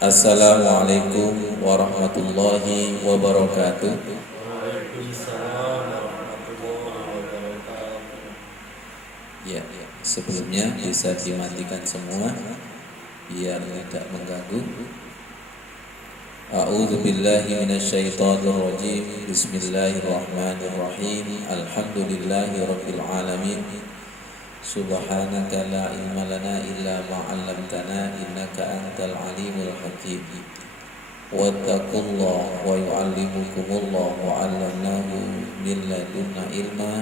Assalamualaikum warahmatullahi wabarakatuh. Waalaikumsalam warahmatullahi wabarakatuh. Ya, sebelumnya bisa dimatikan semua biar tidak mengganggu. A'udzu billahi minasyaitonir rajim. Bismillahirrahmanirrahim. Alhamdulillahi rabbil alamin. Subhanaka la ilma lana illa ma 'allamtana innaka antal alimul hakim. Wattaqullaha wa yu'allimukumullah wa 'allamnahu min ladunna ilma.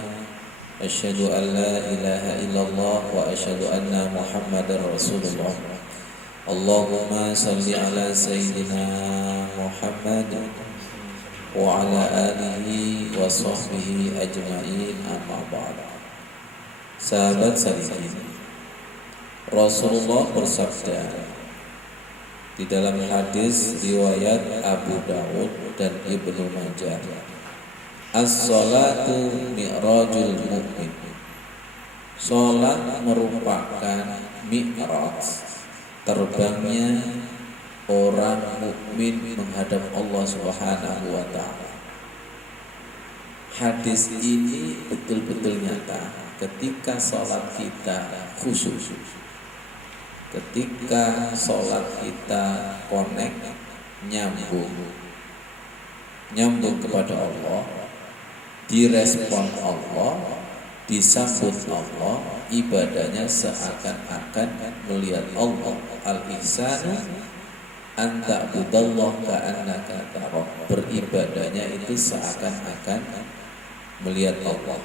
Asyhadu an la ilaha illallah wa asyhadu anna Muhammadar Rasulullah. Allahumma salli ala sayyidina Muhammad wa ala alihi wa sahbihi ajma'in, amma ba'd. Sahabat salihin, Rasulullah bersabda di dalam hadis riwayat Abu Dawud dan Ibnu Majah, as-salatu mi'rajul mu'min. Salat merupakan mi'raj, terbangnya orang mukmin menghadap Allah Subhanahu wa taala. Hadis ini betul-betul nyata ketika salat kita khusyuk, ketika salat kita connect, nyambung kepada Allah, direspon Allah, disambut Allah, ibadahnya seakan-akan melihat Allah. Al-ihsanu an ta'budallah ka'annaka tarah. Beribadahnya itu seakan-akan melihat Allah.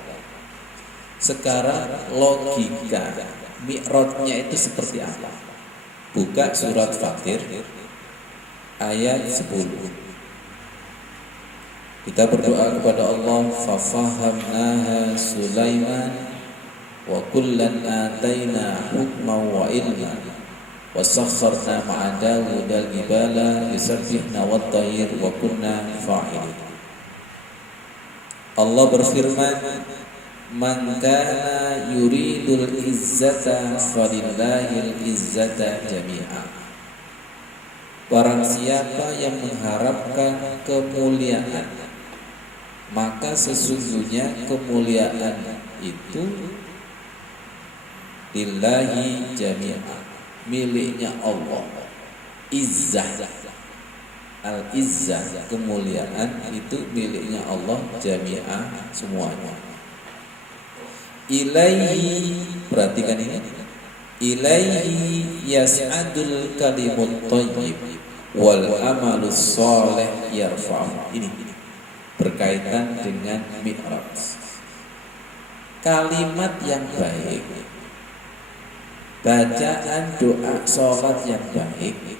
Sekarang logika mi'rajnya itu seperti apa? Buka surat Fatir ayat 10. Kita berdoa kepada Allah, fafahamnaha Sulaiman wa kullan ataina hukman wa ilman wa sakharna ma'a Dawud al-jibala yusabbihna wat-tayr wa kunna fa'ilin. Allah berfirman, man kana yuridul izzata falillahil izzata jami'a. Barang siapa yang mengharapkan kemuliaan, maka sesungguhnya kemuliaan itu lillahi jami'a, miliknya Allah. Izzah, al-izzah, kemuliaan itu miliknya Allah jami'a, semuanya. Ilaihi, perhatikan ini, ilaihi yas'adul kalimut thayyib wal amalus shalih yarfa'u. Ini berkaitan dengan mi'raj. Kalimat yang baik, bacaan doa salat yang baik,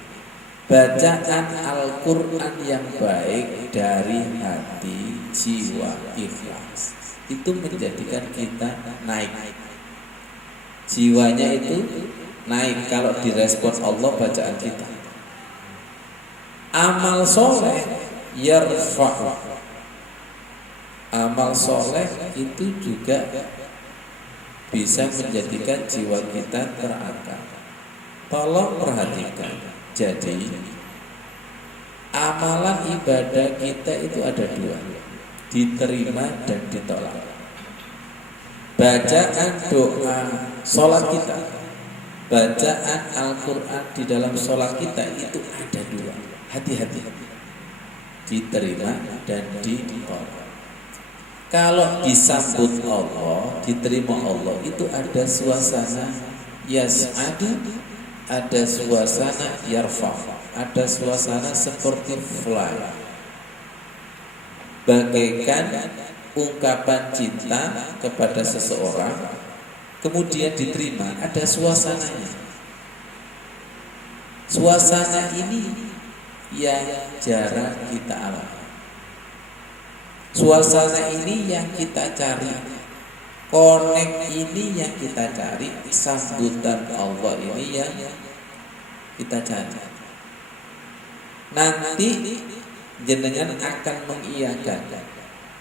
bacaan Al-Quran yang baik dari hati, jiwa, ikhlas, itu menjadikan kita naik. Jiwanya itu naik kalau direspon Allah bacaan kita. Amal soleh yarfa'u. Amal soleh itu juga bisa menjadikan jiwa kita terangkat. Tolong perhatikan. Jadi amalan ibadah kita itu ada dua, diterima dan ditolak. Bacaan doa sholat kita, bacaan Al-Quran di dalam sholat kita itu ada dua. Hati-hati, diterima dan ditolak. Kalau disambut Allah, diterima Allah, itu ada suasana yas'adu, ada suasana yarfa, ada suasana seperti fly, bagaikan ungkapan cinta kepada seseorang, kemudian diterima, ada suasananya. Suasana ini yang jarang kita alami. Suasana ini yang kita cari, connect ini yang kita cari, sambutan Allah ini yang kita cari. Nanti jenengan akan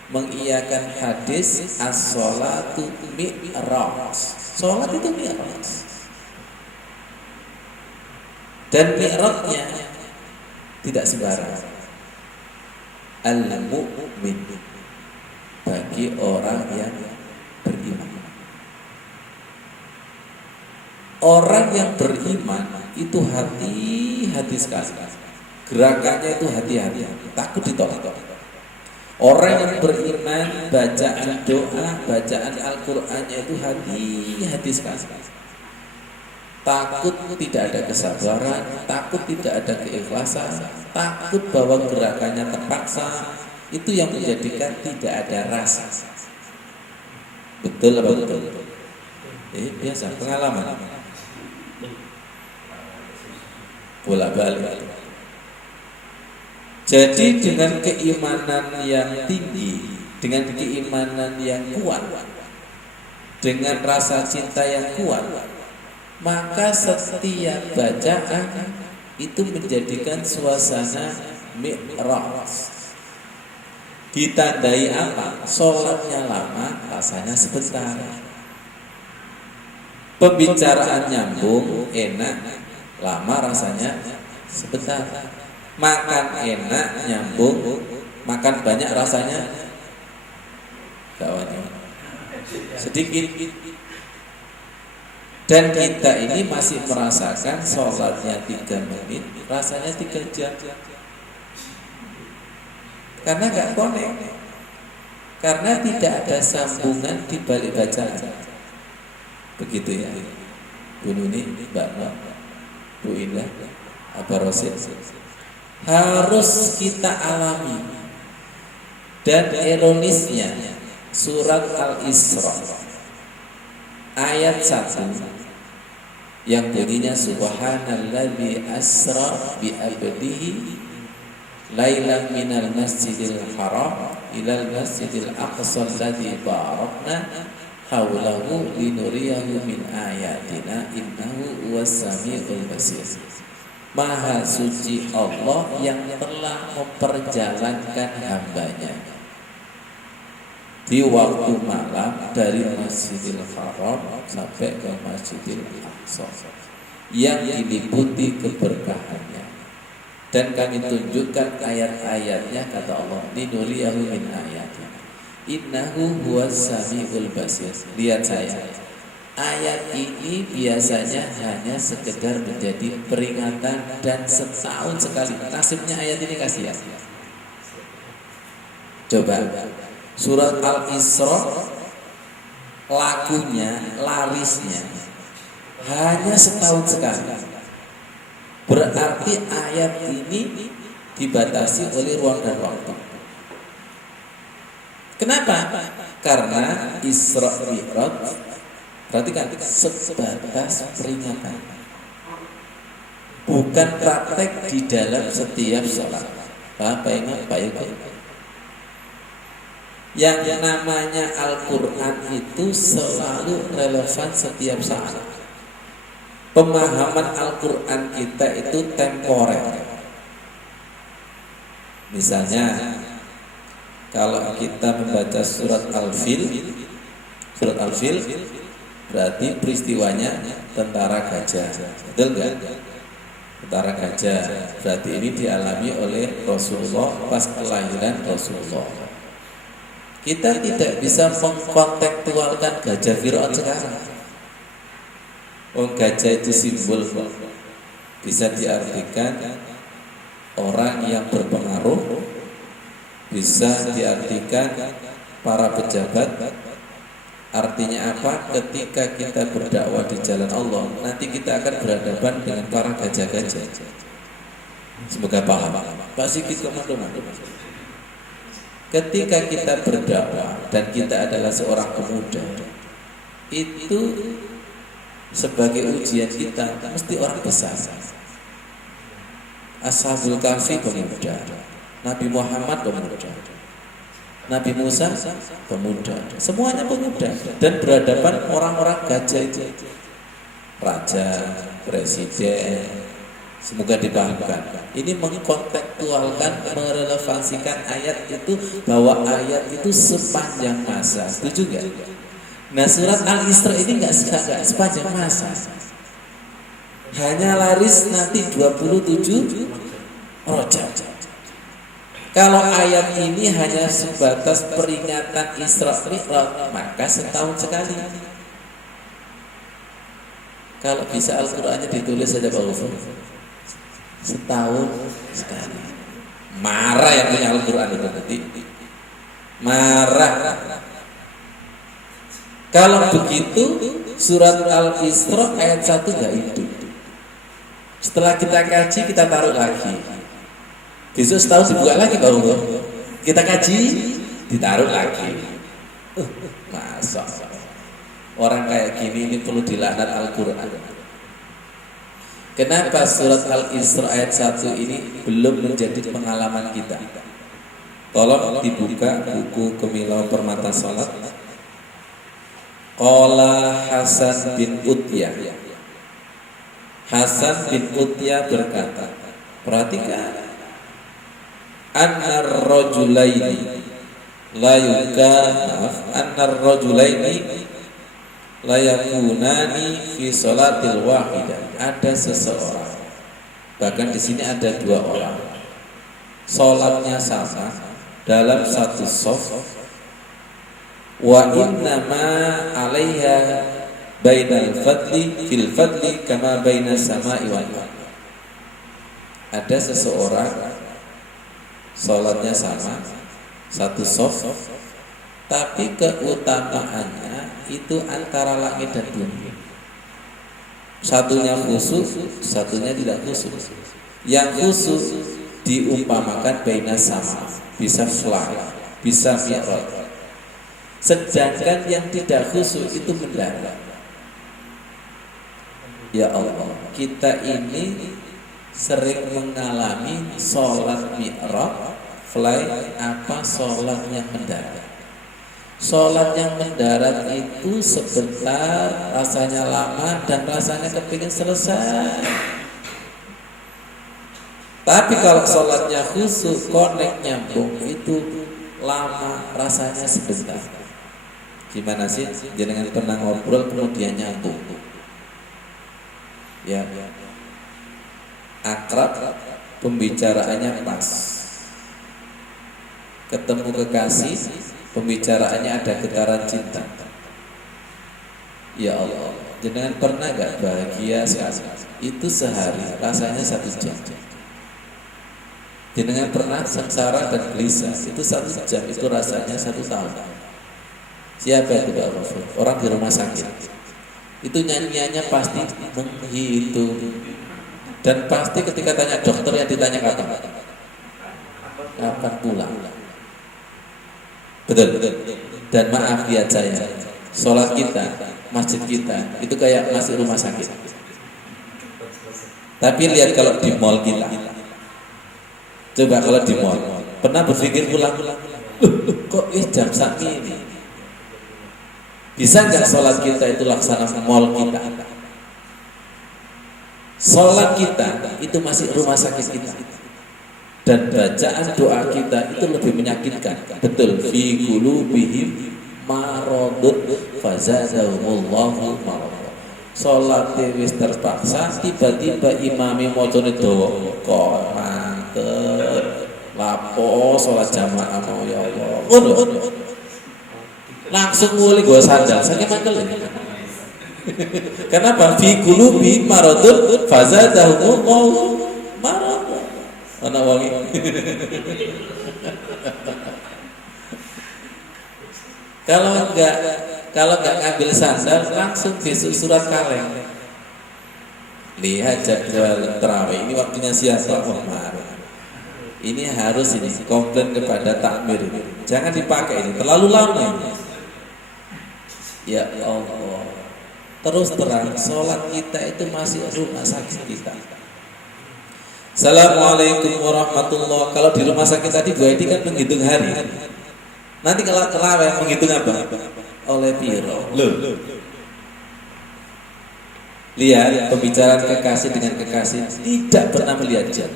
mengiyakan hadis as-sholatu mi'raj. Sholat itu mi'raj. Dan mi'rajnya tidak sembarang. Al-mu'min bagi orang yang beriman. Orang yang beriman itu hati-hati sekali. Gerakannya itu hati-hati, takut ditolak. Orang yang beriman, bacaan doa, bacaan Al-Qur'annya itu hati-hati sekali. Takut tidak ada kesabaran, takut tidak ada keikhlasan, takut bahwa gerakannya terpaksa. Itu yang menjadikan tidak ada rasa. Betul apa betul? Biasa pengalaman. Bolak-balik. Jadi dengan keimanan yang tinggi, dengan keimanan yang kuat, dengan rasa cinta yang kuat, maka setiap bacaan itu menjadikan suasana mi'raj. Ditandai apa? Sholatnya lama, rasanya sebentar. Pembicaraan nyambung, enak, lama rasanya sebentar. Makan enak, nyambung, makan banyak rasanya sedikit. Dan kita ini masih merasakan sholatnya 3 menit, rasanya 3 jam. Karena gak connect, karena tidak ada sambungan di balik bacaan. Begitu ya, Bu Nuni, Mbak Nok, Bu Indah, Abah Rosid, harus kita alami. Dan ironisnya surat Al-Isra ayat 1 yang bunyinya subhanalladzi asra bi abdihi lailan minal masjidil haram ilal masjidil aqsa alladzi barakna haulahu linuriyahu min ayatina innahu was-sami'ul basir. Maha suci Allah yang telah memperjalankan hambanya di waktu malam dari Masjidil Haram sampai ke Masjidil Aqsa yang diliputi keberkahannya, dan kami tunjukkan ayat-ayatnya, kata Allah, linuriyahu min ayatina innahu huwas-sami'ul basir. Lihat saya, ayat ini biasanya hanya sekedar menjadi peringatan dan setahun sekali. Nasibnya ayat ini kasihan. Coba surat Al-Isra lakunya, larisnya hanya setahun sekali. Berarti ayat ini dibatasi oleh ruang dan waktu. Kenapa? Karena Isra Mi'raj, perhatikan, sebatas peringatan, bukan praktek di dalam setiap sholat. Pak ingat Pak Yoko, yang namanya Al-Quran itu selalu relevan setiap saat. Pemahaman Al-Quran kita itu temporer. Misalnya kalau kita membaca surat Al-Fil berarti peristiwanya tentara gajah, betul nggak? Tentara gajah berarti ini dialami oleh Rasulullah pas kelahiran Rasulullah. Kita tidak bisa mengkontekstualkan gajah Fir'aun sekarang. Gajah itu simbol, bisa diartikan orang yang berpengaruh, bisa diartikan para pejabat. Artinya apa? Ketika kita berdakwah di jalan Allah, nanti kita akan berhadapan dengan para gajah-gajah. Semoga paham. Pak Sigit komando. Ketika kita berdakwah dan kita adalah seorang pemuda, itu sebagai ujian kita mesti orang besar. Ashabul Kahfi pemuda, Nabi Muhammad pemuda, Nabi Musa pemuda, semuanya pemuda, dan berhadapan orang-orang gajah itu, raja, presiden. Semoga dipahamkan. Ini mengkontekstualkan, merelevansikan ayat itu, bahwa ayat itu sepanjang masa. Setuju nggak? Nah, surat Al-Isra ini nggak sepanjang masa, hanya laris nanti 27 Rojab. Kalau ayat ini hanya sebatas peringatan Isra Mi'raj, maka setahun sekali. Kalau bisa Al-Qur'annya ditulis saja Pak Ufo, setahun sekali. Marah yang punya Al-Qur'an itu nanti. Marah. Kalau begitu surat Al-Isra ayat 1 enggak hidup. Setelah kita kaji, kita taruh lagi. Besok setahun dibuka lagi Pak Ufo. Kita kaji, ditaruh lagi. Masa orang kayak gini ini perlu dilaknat Al-Qur'an. Kenapa surat Al-Isra ayat 1 ini belum menjadi pengalaman kita? Tolong dibuka buku Kemilau Permata Salat. Qala Hasan bin Utyah. Hasan bin Utyah berkata, perhatikan, An-rajulaini la yakunani fi salatil wahidah. Ada seseorang, bahkan di sini ada dua orang, salatnya sama dalam satu shaf. Wa innama 'alaiha bainal fadli fil fadli kama bainas sama'i wal ardh. Ada seseorang salatnya sama satu shaf, tapi keutamaannya itu antara langit dan bumi. Satunya khusyuk, satunya tidak khusyuk. Yang khusyuk diumpamakan bainas sama, bisa fly, bisa mi'raj. Sedangkan yang tidak khusyuk itu mendarat. Ya Allah, kita ini sering mengalami sholat mi'raj, fly, apa sholat yang mendarat. Sholat yang mendarat itu sebentar, rasanya lama dan rasanya kepingin selesai. Tapi kalau sholatnya khusyuk, connect nyambung, itu lama, rasanya sebentar. Gimana sih? Jangan pernah ngobrol kemudian nyambung. Ya, akrab, pembicaraannya pas. Ketemu kekasih, pembicaraannya ada getaran cinta. Ya Allah, jangan pernah gak bahagia sekali? Itu sehari, rasanya 1 jam. Jangan pernah sengsara dan gelisah, itu 1 jam, itu rasanya 1 tahun. Siapa itu Pak Rasul? Orang di rumah sakit. Itu nyanyiannya pasti menghitung. Dan pasti ketika tanya dokter yang ditanya kapan? Kapan pulang? Betul. Dan maaf lihat saya, sholat kita, masjid kita itu kayak masih rumah sakit. Tapi lihat kalau di mall kita, coba kalau di mall, pernah berpikir pulang? Kok jam saat ini? Bisa nggak sholat kita itu laksana mall kita? Sholat kita itu masih rumah sakit kita. Dan bacaan doa kita itu lebih menyakitkan. Betul. Fi qulubihim maradun fazadahumullahu marad. Sholat wis terpaksa, tiba-tiba imami mocone dawa. Kok mantep. Lapo sholat jamaah mau ya Allah. Langsung mulai gue sandal, saking mantel ini. Kenapa? Fi qulubi maradun fazadahumullahu marad. Anak wangi. Kalau enggak ngambil sandal, langsung besok surat kaleng. Lihat jadwal tarawih, ini waktunya siapa? Ini harus komplain kepada takmir. Jangan dipakai ini, terlalu lama. Ya Allah, terus terang sholat kita itu masih rumah sakit kita. Assalamualaikum warahmatullahi. Kalau di rumah sakit tadi Bu Edi kan menghitung hari. Nanti kalau terawih menghitung apa? Oleh piro. Loh. Lihat pembicaraan kekasih dengan kekasih tidak pernah melihat jam.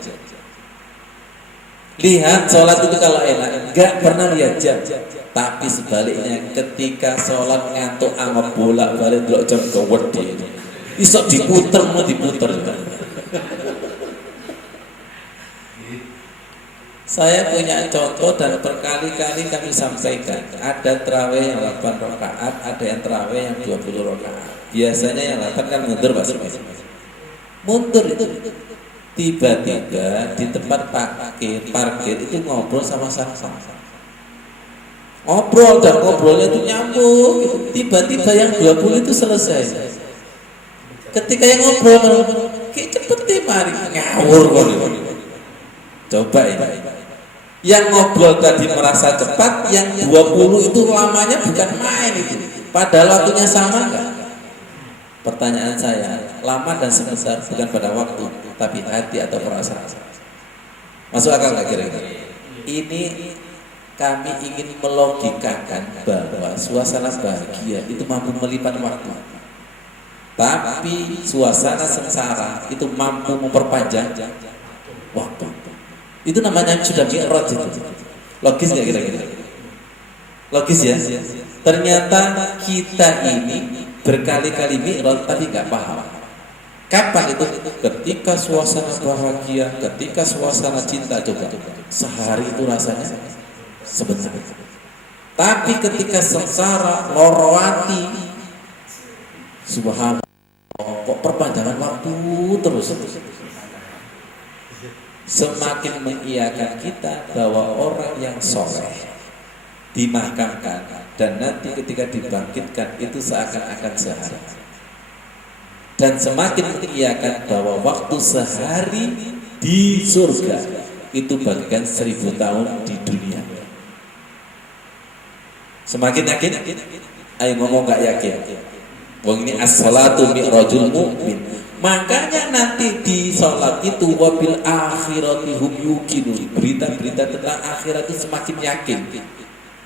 Lihat sholat itu kalau enak, enggak pernah lihat jam. Tapi sebaliknya ketika sholat ngantuk anggap bolak balik delok jam gawedi. Iso diputer. Saya punya contoh dan berkali-kali kami sampaikan. Ada terawih yang 8 rakaat, ada yang terawih yang 20 rakaat. Biasanya yang 8 kan mundur Pak. Mundur itu. Tiba-tiba di tempat parkir itu ngobrol sama sama. Ngobrol dan ngobrolnya itu nyambung gitu. Tiba-tiba yang 20 itu selesai. Ketika yang ngobrol, kayak cepet deh mari ngawur kok. Coba ini. Yang ngobrol tadi merasa cepat, yang 20 itu lamanya bukan main itu. Padahal waktunya sama enggak? Pertanyaan saya, lama dan sebesar bukan pada waktu, tapi hati atau perasaan. Masuk akal nggak kira-kira? Ini kami ingin melogikakan bahwa suasana bahagia itu mampu melipat waktu. Tapi suasana sengsara itu mampu memperpanjang waktu. Itu namanya sudah mi'raj itu. Logis nggak kira-kira? Logis ya? Ternyata kita ini berkali-kali mi'raj tapi nggak paham. Kapan itu? Ketika suasana bahagia, ketika suasana cinta, coba. Sehari itu rasanya sebentar. Tapi ketika sengsara, lorowati, subhanallah, kok perpanjangan waktu terus. Semakin mengiyakan kita bahwa orang yang soleh dimakamkan dan nanti ketika dibangkitkan itu seakan-akan sehari. Dan semakin mengiyakan bahwa waktu sehari di surga itu bagikan 1000 tahun di dunia. Semakin yakin? Ayo ngomong nggak yakin? Wong ini as-salatu mi'rajul mu'min. Makanya nanti di sholat itu wabil akhirati hum yuqinun. Berita-berita tentang akhirat itu semakin yakin.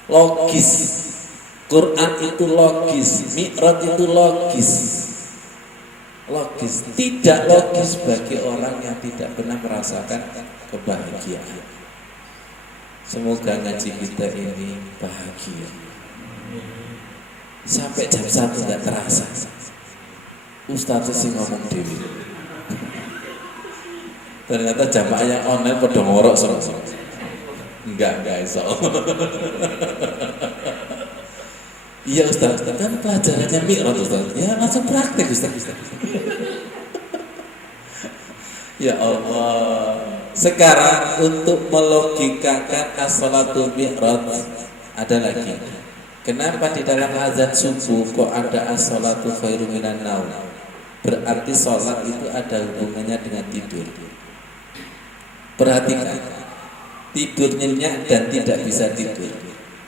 Logis. Quran itu logis, mi'raj itu logis. Logis. Tidak logis bagi orang yang tidak pernah merasakan kebahagiaan. Semoga ngaji kita ini bahagia. Sampai jam 1 tidak terasa. Ustaz sih ngomong dewi. Ternyata jamaah yang online pada ngorok sama. Enggak iso. Iya Ustaz, kan pelajarannya mi'raj Ustaz. Ya langsung praktek Ustaz. Ya Allah. Sekarang untuk melogikakan as-salatu mi'raj ada lagi. Kenapa di dalam azan subuh kok ada as-salatu khairum minan naum? Berarti sholat itu ada hubungannya dengan tidur. Perhatikan, tidur nyenyak dan tidak bisa tidur.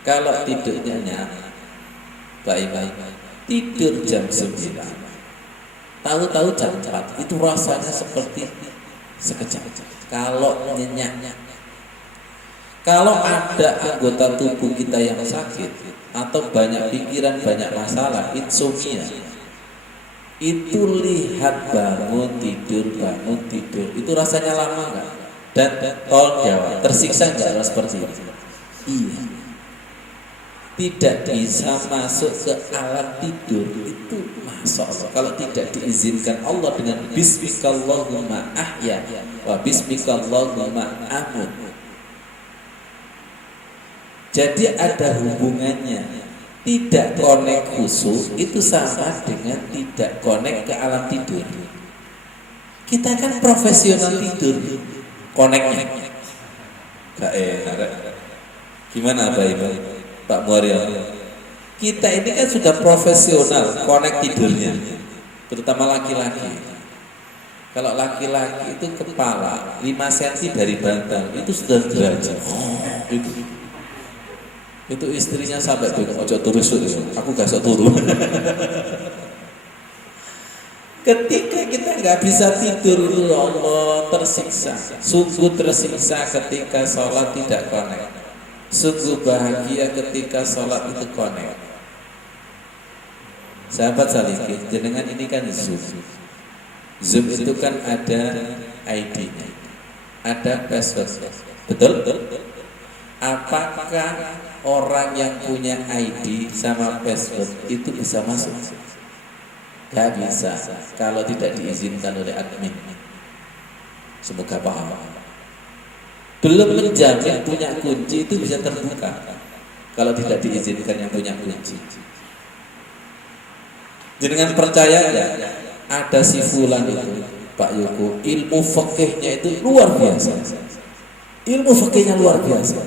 Kalau tidur nyenyak, baik-baik, tidur jam 9, tahu-tahu jam 4, itu rasanya seperti sekejap. Kalau nyenyak, kalau ada anggota tubuh kita yang sakit atau banyak pikiran, banyak masalah, insomnia, itu lihat bangun tidur itu rasanya lama nggak? Dan tolong jawab, tersiksa nggak seperti itu? Iya. Tidak bisa masuk ke alam tidur itu masuk kalau tidak diizinkan Allah dengan bismikallahumma ahya wa bismikallahumma amut. Jadi ada hubungannya. Tidak connect khusyuk itu sama dengan tidak connect ke alam tidur. Kita kan profesional tidur, connectnya gak enak. Gimana Pak Muaryo? Kita ini kan sudah profesional connect tidurnya, terutama laki-laki. Kalau laki-laki itu kepala 5 cm dari bantal itu sudah derajat. Itu istrinya sampai bingung, ojo turun aku gak sok turun. Ketika kita nggak bisa tidur itu Allah tersiksa, sungguh tersiksa ketika sholat tidak connect. Sungguh bahagia ketika sholat itu connect. Sahabat salikin, jenengan ini kan Zoom. Zoom itu kan ada ID-nya, ada password. Betul? Apakah orang yang punya ID sama password itu bisa masuk? Gak bisa kalau tidak diizinkan oleh admin. Semoga paham. belum menjamin punya kunci itu bisa terbuka kalau tidak diizinkan yang punya kunci. Jangan percaya ya, ada si fulan itu Pak Yoko, ilmu fikihnya itu luar biasa. Ilmu fikihnya luar biasa.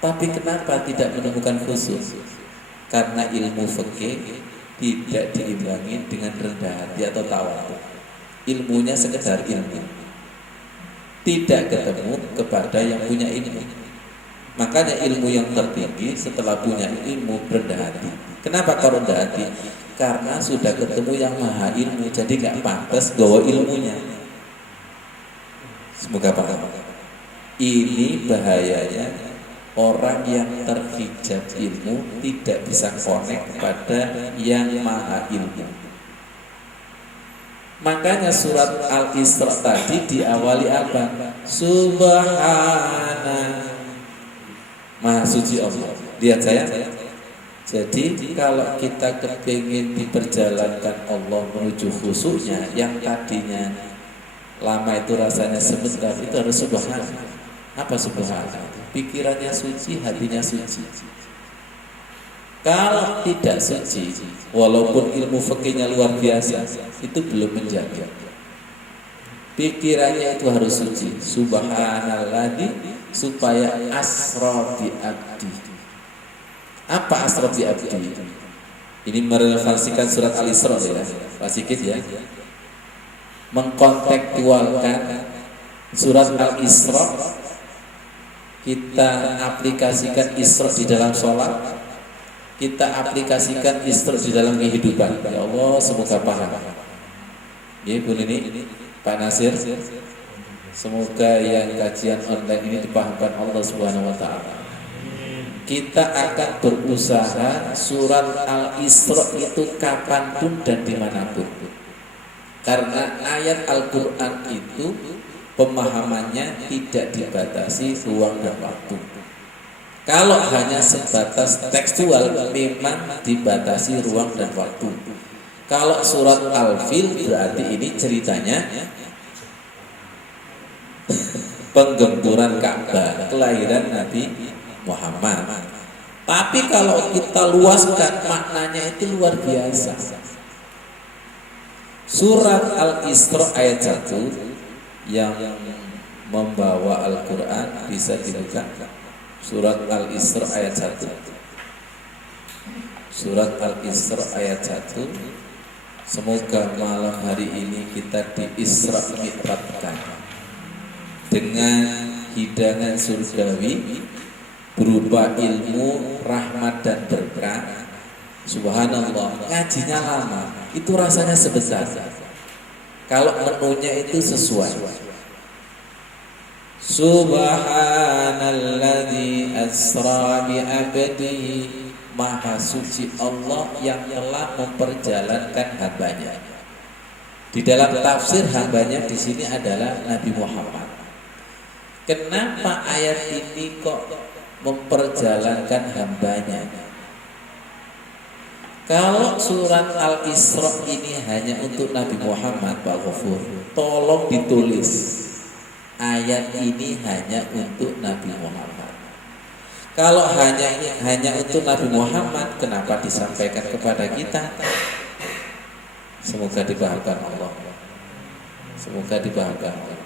Tapi kenapa tidak menemukan khusus? Karena ilmu fikih tidak diimbangi dengan rendah hati atau tawadhu. Ilmunya sekedar ilmu, tidak ketemu kepada yang punya ilmu. Makanya ilmu yang tertinggi setelah punya ilmu rendah hati. Kenapa kau rendah hati? Karena sudah ketemu yang maha ilmu, jadi gak pantas gawa ilmunya. Semoga paham. Ini bahayanya orang yang terhijab ilmu tidak bisa connect pada yang maha ilmu. Makanya surat Al-Isra tadi diawali apa? Subhana, maha suci Allah. Lihat saya. Jadi kalau kita kepingin diperjalankan Allah menuju khusyuknya, yang tadinya lama itu rasanya sebentar, itu harus subhana. Apa subhana? Pikirannya suci, hatinya suci. Kalau tidak suci, walaupun ilmu fikihnya luar biasa, itu belum menjaga. Pikirannya itu harus suci. Subhanalladzi, supaya asra bi abdi. Apa asra bi abdi? Ini merelevansikan surat Al-Isra ya, Pak Sikit ya. Mengkontekstualkan surat Al-Isra, kita aplikasikan Isra di dalam sholat, kita aplikasikan Isra di dalam kehidupan. Ya Allah, semoga paham. Ya Bu Nini, Pak Nasir, semoga yang kajian online ini dipahamkan Allah Subhanahu wa taala. Kita akan berusaha surat Al-Isra itu kapanpun dan dimanapun. Karena ayat Al-Quran itu pemahamannya tidak dibatasi ruang dan waktu. Kalau hanya sebatas tekstual memang dibatasi ruang dan waktu. Kalau surat Al-Fil berarti ini ceritanya penggemburan Ka'bah, kelahiran Nabi Muhammad. Tapi kalau kita luaskan maknanya itu luar biasa. Surat Al-Isra ayat 1 yang membawa Al-Quran bisa dibuka. Surat Al-Isra ayat 1. Surat Al-Isra ayat 1. Semoga malam hari ini kita di-Isra Mi'rajkan dengan hidangan surgawi berupa ilmu, rahmat dan berkah. Subhanallah, ngajinya lama, itu rasanya sebesar. Kalau menunya itu sesuai. Subhanalladzi asra bi abdihi, maha suci Allah yang telah memperjalankan hambanya. Di dalam tafsir hambanya di sini adalah Nabi Muhammad. Kenapa ayat ini kok memperjalankan hambanya? Kalau surat Al-Isra ini hanya untuk Nabi Muhammad, Pak Ghafur, tolong ditulis. Ayat ini hanya untuk Nabi Muhammad. Kalau hanya untuk Nabi Muhammad, kenapa disampaikan kepada kita? Semoga dipahamkan Allah. Semoga dipahamkan Allah.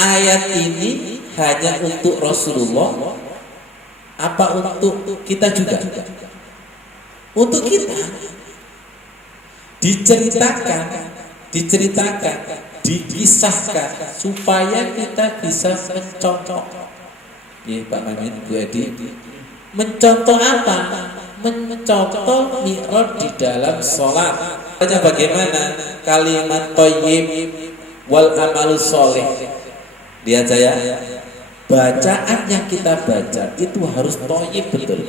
Ayat ini hanya untuk Rasulullah, apa untuk kita juga? Untuk kita. Diceritakan, dikisahkan supaya kita bisa mencontoh. Ya, Pak Mamin, Bu Edi, mencontoh apa? Mencontoh mi'raj di dalam sholat. Bagaimana kalimat thayyib wal amalus sholih. Lihat saya, bacaan yang kita baca itu harus thayyib betul.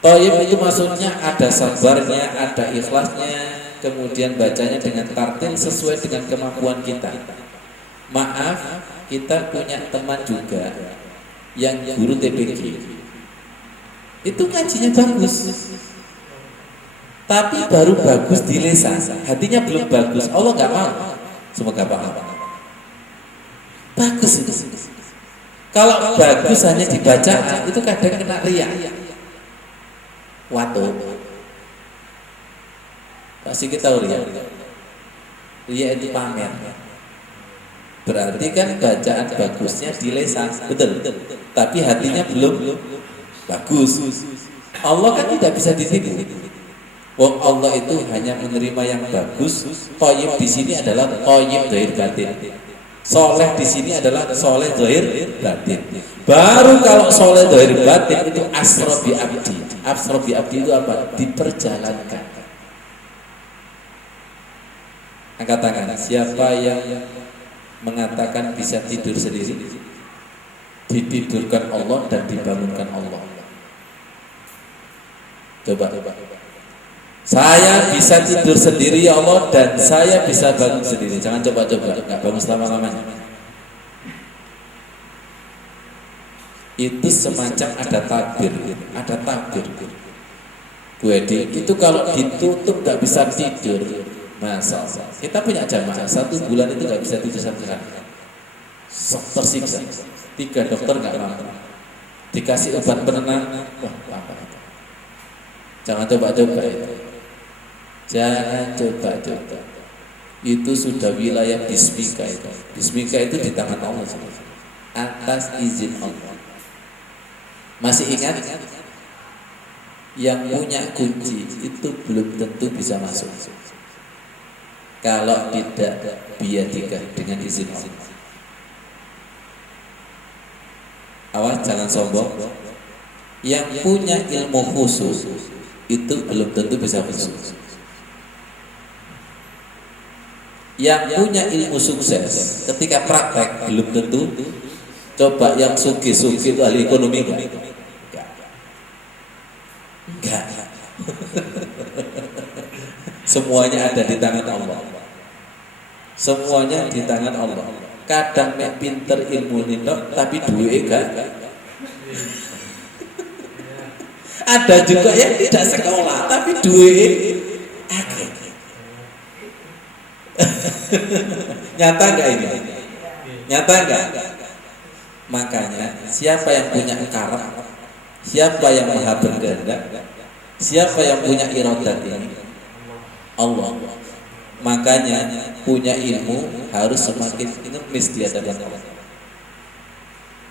Thayyib itu maksudnya ada sabarnya, ada ikhlasnya, kemudian bacanya dengan tartil sesuai dengan kemampuan kita. Maaf, kita punya teman juga yang guru TPG. Itu ngajinya bagus, tapi baru bagus di lisan, hatinya belum bagus. Allah nggak mau. Semoga paham. bagus itu. Kalau bagus hanya dibaca itu kadang kena riak. Wato. Pasti kita tahu riak. Riak itu pamer. Berarti kan bacaan bagusnya di lisan, betul. Tapi hatinya belum bagus. Allah kan tidak bisa ditipu. Wong Allah itu hanya menerima yang bagus. Thayyib di sini adalah thayyib zahir batin. Soleh di sini adalah soleh zahir batin. Baru kalau soleh zahir batin itu asra bi abdi. Asra bi abdi itu apa? Diperjalankan. Angkat tangan. Siapa yang mengatakan bisa tidur sendiri? Ditidurkan Allah dan dibangunkan Allah. Coba. Saya bisa tidur sendiri ya Allah dan saya bisa bangun sendiri. Jangan coba-coba, nggak bangun selama-lamanya. Itu semacam ada tabir. Itu kalau ditutup nggak bisa tidur. Masa kita punya jamaah 1 bulan itu nggak bisa tidur 1 hari. Tersiksa. 3 dokter nggak mampu. Dikasih obat penenang, wah apa? Jangan coba-coba itu. Jangan coba-coba. Itu sudah wilayah bismika itu. Bismika itu di tangan Allah atas izin Allah. Masih ingat? Yang punya kunci itu belum tentu bisa masuk. Kalau tidak biyadika dengan izin Allah. Awas jangan sombong. Yang punya ilmu khusus itu belum tentu bisa masuk. Yang punya ilmu sukses ketika praktek belum tentu. Coba yang suki-suki itu ahli ekonomi enggak? Semuanya ada di tangan Allah. Semuanya di tangan Allah. Kadang mek pinter ilmu nindok tapi duwe enggak. Ada juga yang tidak sekolah tapi duwe akeh. Nyata enggak ini? Nyata enggak? Makanya siapa yang punya karam, siapa yang maha berganda, siapa yang punya iradat ini? Allah. Makanya punya ilmu harus semakin ngemis di hadapan Allah.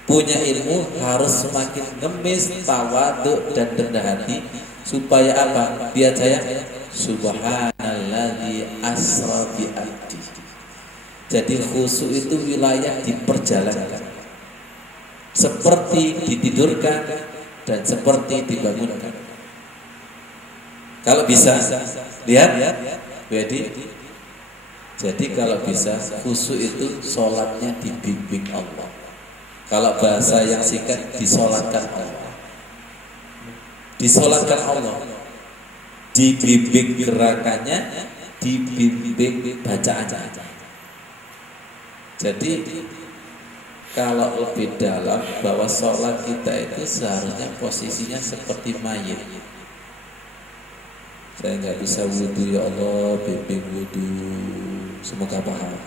Punya ilmu harus semakin ngemis, tawadhu dan rendah hati supaya apa? Biar saya subhanalladzi asra bi abdi. Jadi khusyuk itu wilayah diperjalankan. Seperti ditidurkan dan seperti dibangunkan. Kalau bisa lihat, jadi kalau bisa khusyuk itu sholatnya dibimbing Allah. Kalau bahasa yang singkat disolatkan Allah. Disolatkan Allah. Dibimbing gerakannya, dibimbing bacaannya. Jadi kalau lebih dalam bahwa sholat kita itu seharusnya posisinya seperti mayit. Saya nggak bisa wudhu ya Allah, bimbing wudhu. Semoga paham.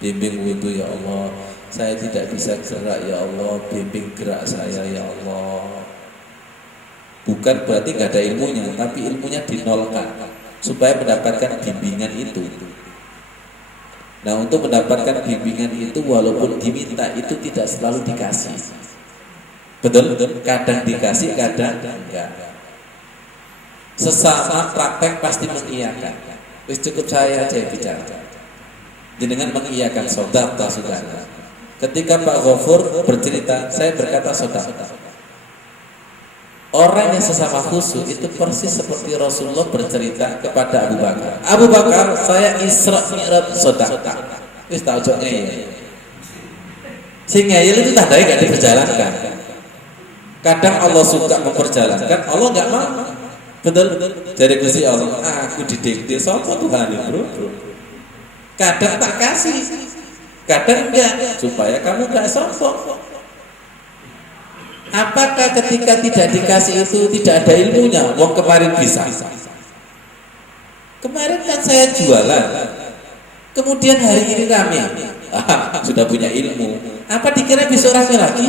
Bimbing wudhu ya Allah. Saya tidak bisa gerak ya Allah, bimbing gerak saya ya Allah. Bukan berarti nggak ada ilmunya, tapi ilmunya dinolkan supaya mendapatkan bimbingan itu. Nah, untuk mendapatkan bimbingan itu walaupun diminta itu tidak selalu dikasih. Betul? Kadang dikasih, kadang enggak. Sesama praktek pasti mengiyakan. Wis cukup saya aja bicara. Dengan mengiyakan saudara. Ketika Pak Ghafur bercerita, saya berkata saudara. Orang yang sesama khusyuk itu persis seperti Rasulullah bercerita kepada Abu Bakar. Abu Bakar, saya Isra Mi'raj saudara. Wis tak ojo ngeyel. Sing ngeyel itu tandanya gak diperjalankan. Kadang Allah suka memperjalankan, Allah gak mau. Betul? Dari Gusti Allah, aku didikte sapa Tuhan bro. Kadang tak kasih, kadang enggak, supaya kamu gak sombong. Apakah ketika tidak dikasih itu tidak ada ilmunya? Wong kemarin bisa. Kemarin kan saya jualan, kemudian hari ini rame. sudah punya ilmu. Apa dikira besok rame lagi?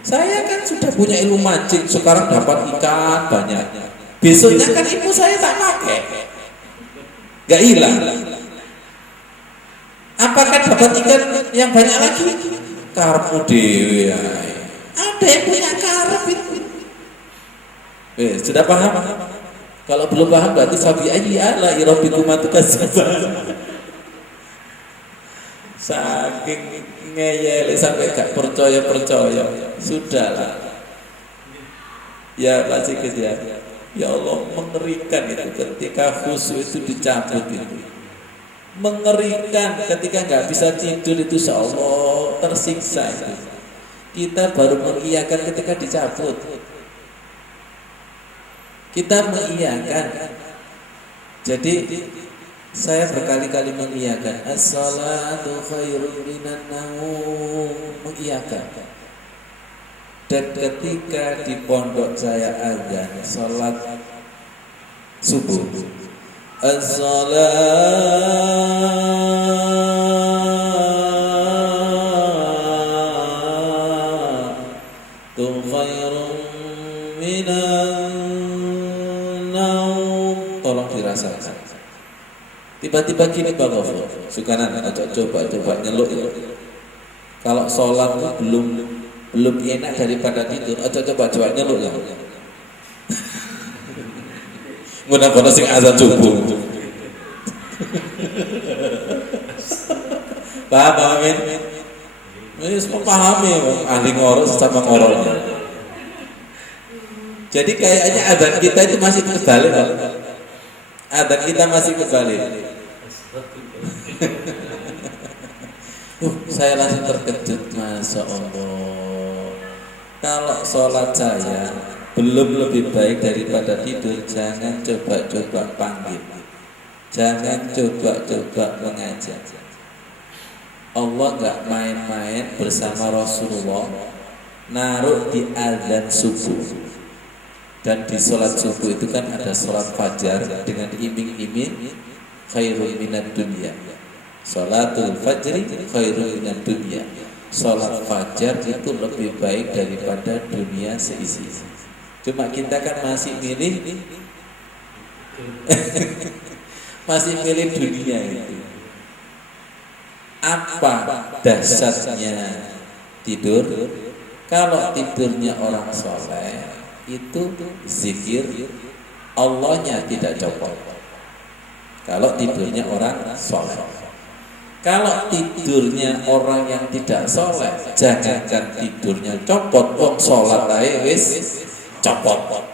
Saya kan sudah punya ilmu mancing, sekarang dapat ikan banyak. Besoknya kan ilmu saya tak pakai, gak hilang. Apakah dapat ikan yang banyak lagi? Karepmu dewe. Ada yang punya karep itu. Sudah paham? Kalau belum paham berarti sabi ala rabbikum tukazziban. Saking ngeyel sampai gak percaya. Sudahlah. Ya Pak Sikit ya. Ya Allah, mengerikan itu ketika khusyuk itu dicabut itu. Mengerikan ketika nggak bisa tidur itu, seolah tersiksa itu. Kita baru mengiyakan ketika dicabut. Kita mengiyakan. Jadi saya berkali-kali mengiyakan as-salatu khairun minan naum, mengiyakan. Dan ketika di pondok saya azan salat subuh, as-salatu khairun minan naum. Tolong dirasakan. Tiba-tiba gini Pak Gofur, sukanan coba nyeluk itu. Kalau sholat belum enak daripada tidur, coba nyeluk ya. Guna-guna sing azan subuh. Paham Amin? Ini semua pahami, ahli ngorok sama ngoroknya. Jadi kayaknya azan kita itu masih terbalik. Azan kita masih kebalik. Saya langsung terkejut, Masya Allah. Kalau sholat saya belum lebih baik daripada tidur, jangan coba-coba panggil, jangan coba-coba mengajak. Allah gak main-main bersama Rasulullah, naruh di azan subuh. Dan di sholat subuh itu kan ada sholat fajar dengan iming-iming khairul minad dunya. Sholatul fajri khairul minad dunya. Sholat fajar itu lebih baik daripada dunia seisi. Cuma kita kan masih milih dunia itu. Apa dahsyatnya tidur? Kalau tidurnya orang soleh itu zikir Allahnya tidak copot. Kalau tidurnya orang soleh. Kalau tidurnya orang yang tidak soleh, jangankan tidurnya copot, wong sholat ae wis copot.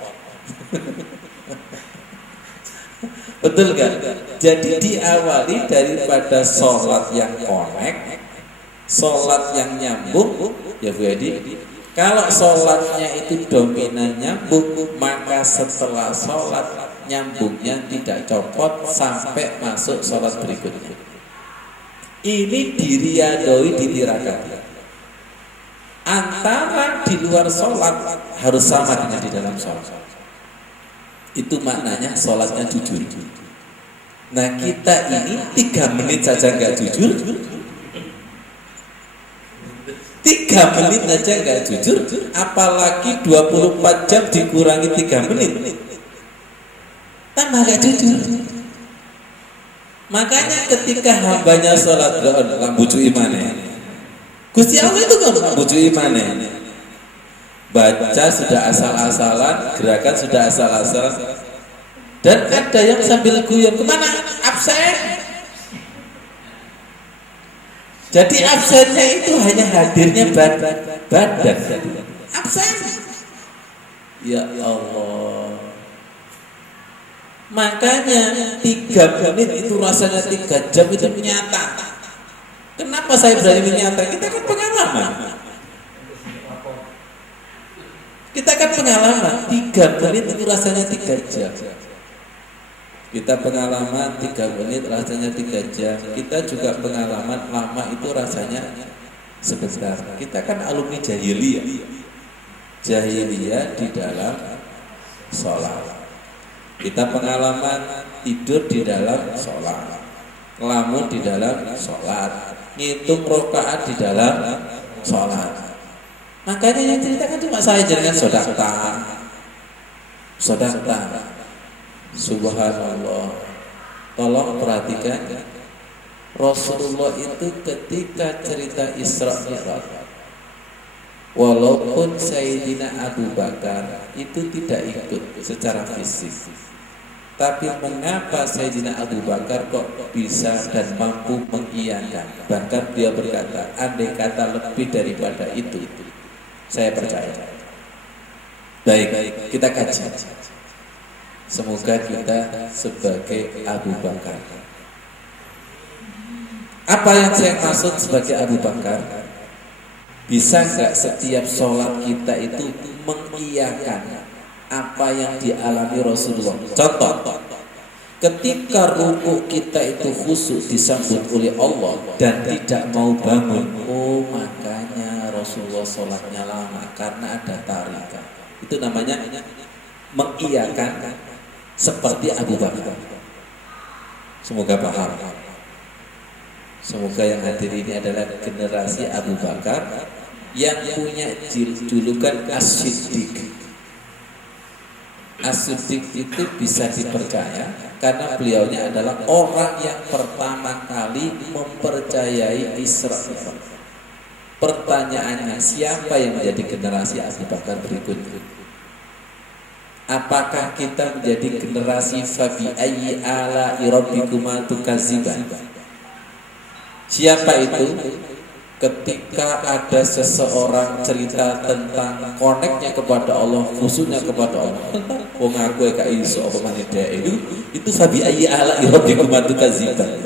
Betul kan? Jadi diawali daripada sholat yang connect, sholat yang nyambung, ya Bu Edi. Kalau sholatnya itu dominan nyambung, maka setelah sholat nyambungnya tidak copot sampai masuk sholat berikutnya. Ini diriadoi, ditirakat. Antara di luar sholat harus sama dengan di dalam sholat. Itu maknanya sholatnya jujur. Nah kita ini 3 menit saja nggak jujur, 3 menit saja nggak jujur, apalagi 24 jam dikurangi 3 menit, tambah nggak jujur. Makanya ketika hambanya sholat bucu imane, Gusti Allah itu kan bucu imane, baca sudah asal-asalan, gerakan sudah asal-asalan, dan ada yang sambil guyon kemana? Absen. Jadi absennya itu hanya hadirnya badan. Absen. Ya Allah. Makanya 3 menit itu rasanya 3 jam itu nyata. Kenapa saya berani menyata? Kita kan pengalaman. Kita kan pengalaman 3 menit itu rasanya 3 jam. Kita pengalaman 3 menit rasanya 3 jam. Kita juga pengalaman lama itu rasanya sebentar. Kita kan alumni jahiliyah. Jahiliyah di dalam sholat. Kita pengalaman tidur di dalam sholat. ngelamun di dalam sholat, ngitung rakaat di dalam sholat. Makanya yang ceritakan cuma saya jenengan sodakta. Subhanallah. Tolong perhatikan, Rasulullah itu ketika cerita Isra Mi'raj, walaupun Sayyidina Abu Bakar itu tidak ikut secara fisik, tapi mengapa Sayyidina Abu Bakar kok bisa dan mampu mengiyakan? Bahkan dia berkata, andai kata lebih daripada itu, saya percaya. Baik, kita kaji. Semoga kita sebagai Abu Bakar. Apa yang saya maksud sebagai Abu Bakar? Bisa nggak setiap sholat kita itu mengiyakan apa yang dialami Rasulullah? Contoh, ketika ruku kita itu khusyuk disambut oleh Allah dan tidak mau bangun, oh makanya Rasulullah sholatnya lama karena ada tarikan. Itu namanya mengiyakan seperti Abu Bakar. Semoga paham. Semoga yang hadir ini adalah generasi Abu Bakar yang punya julukan As-Siddiq. As-Siddiq itu bisa dipercaya karena beliaunya adalah orang yang pertama kali mempercayai Isra Mi'raj. Pertanyaannya, siapa yang menjadi generasi Abu Bakar berikutnya? Apakah kita menjadi generasi fabi ayyi ala rabbikuma tukadziban? Siapa itu? Ketika ada seseorang cerita tentang koneknya kepada Allah, khususnya kepada Allah, wong aku gak iso apa maneh dhek itu fabi ayyi ala rabbikuma tukadziban.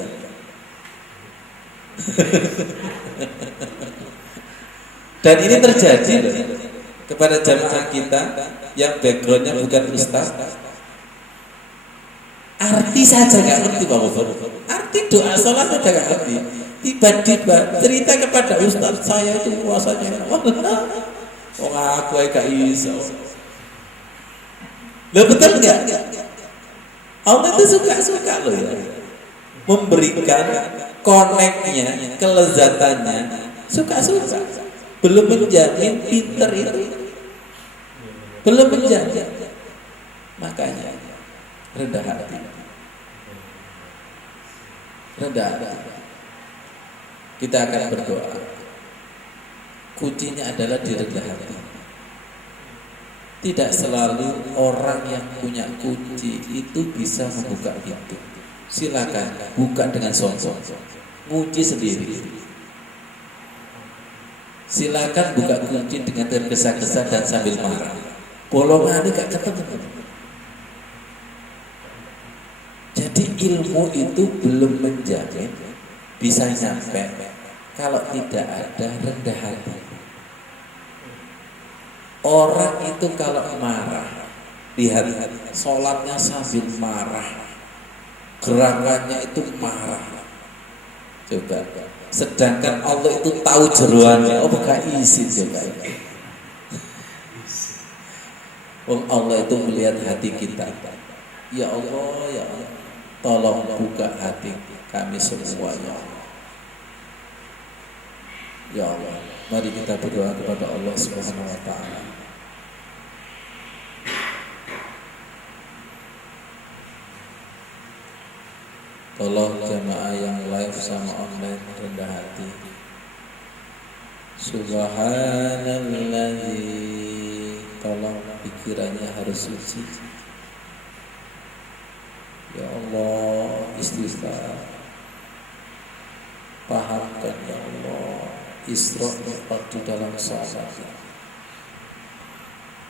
Dan ini terjadi kepada jamaah kita yang backgroundnya bukan ustaz. Arti saja nggak ngerti Pak Gofur. Arti doa sholat saja nggak ngerti. Tiba-tiba cerita kepada ustaz, saya itu puasanya. Oh aku gak iso. Loh betul nggak? Allah itu suka loh ya, memberikan koneknya, kelezatannya, suka-suka. Belum menjamin pinter itu, belum menjamin. Makanya rendah hati, rendah hati. Kita akan berdoa. Kuncinya adalah di rendah hati. Tidak selalu orang yang punya kunci itu bisa membuka pintu. Silakan buka dengan sombong, kunci sendiri. Silakan buka kunci dengan tergesa-gesa dan sambil marah. Bolongan ini gak ketemu. Jadi ilmu itu belum menjamin bisa nyampe kalau tidak ada rendah hati. Orang itu kalau marah, lihat sholatnya sambil marah, gerakannya itu marah. Coba. Sedangkan Allah itu tahu jeroannya, oh gak isi coba. Allah itu melihat hati kita. Ya Allah, tolong buka hati kami semua ya Allah. Ya Allah, mari kita berdoa kepada Allah Subhanahu wa taala. Tolong jamaah yang live sama online rendah hati. Subhanalladzi, tolong pikirannya harus suci. Ya Allah, istighfar. Pahamkan ya Allah Isra Mi'raj di dalam salat.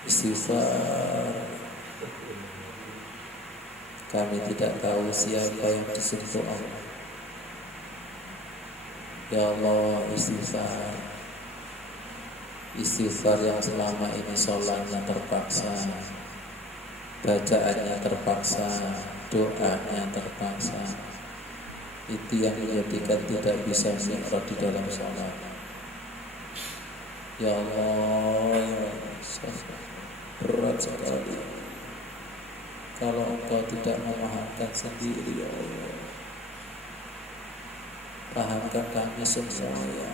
Istighfar. Kami tidak tahu siapa yang disentuh Allah. Ya Allah, istighfar. Istighfar yang selama ini sholatnya terpaksa, bacaannya terpaksa, doanya terpaksa. Itu yang menjadikan tidak bisa mi'raj di dalam sholat. Ya Allah, ya Allah, berat sekali kalau Engkau tidak memahamkan sendiri ya Allah. Pahamkan kami semua ya.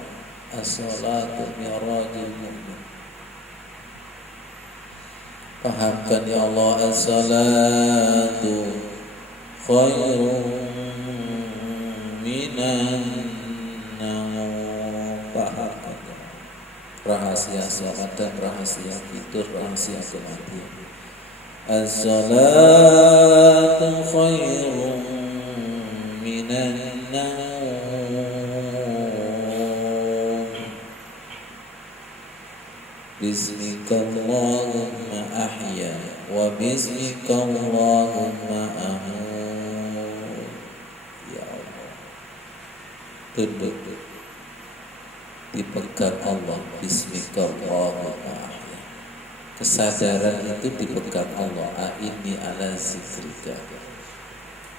As-salatu mi'rajul mu'min. Pahamkan ya Allah, as-salatu khairun minan naum. Pahamkan ya. Rahasia salat dan rahasia tidur, rahasia kematian. As-salatu khairun minan naum. Bismika Allahumma ahya wa bismika Allahumma amut. Ya Allah, tunduk dipegang Allah. Bismika Allahumma ahya. Kesadaran itu dipegang Allah. A'inni ala zikrika.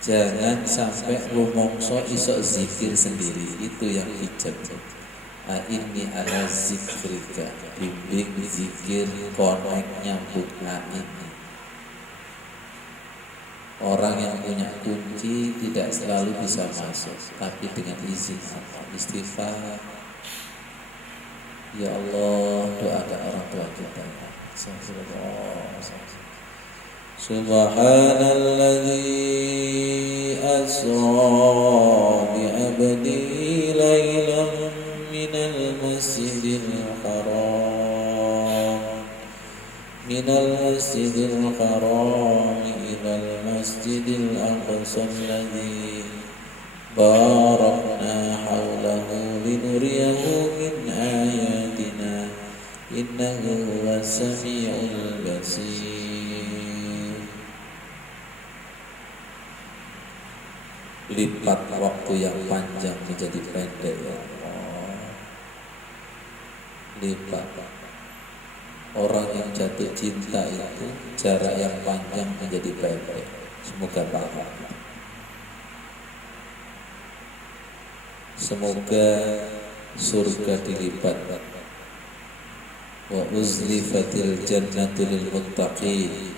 Jangan sampai rumongso isok zikir sendiri. Itu yang hijab. A'inni ala zikrika. Bimbing zikir, konek, nyambut a'inni. Orang yang punya kunci tidak selalu bisa masuk, tapi dengan izin Allah. Istighfar. Ya Allah, doakan orang tua kita. Subhanalladzi asra bi abdihi lailan minal masjidil haram ilal masjidil aqsa alladzi barakna hawlahu linuriyahu min ayatina innahu huwas samiul basir. Lipat waktu yang panjang menjadi pendek ya Allah. Lipat. Orang yang jatuh cinta itu jarak yang panjang menjadi pendek. Semoga paham. Semoga surga dilipat. Wa uzlifatil jannatu lil muttaqin.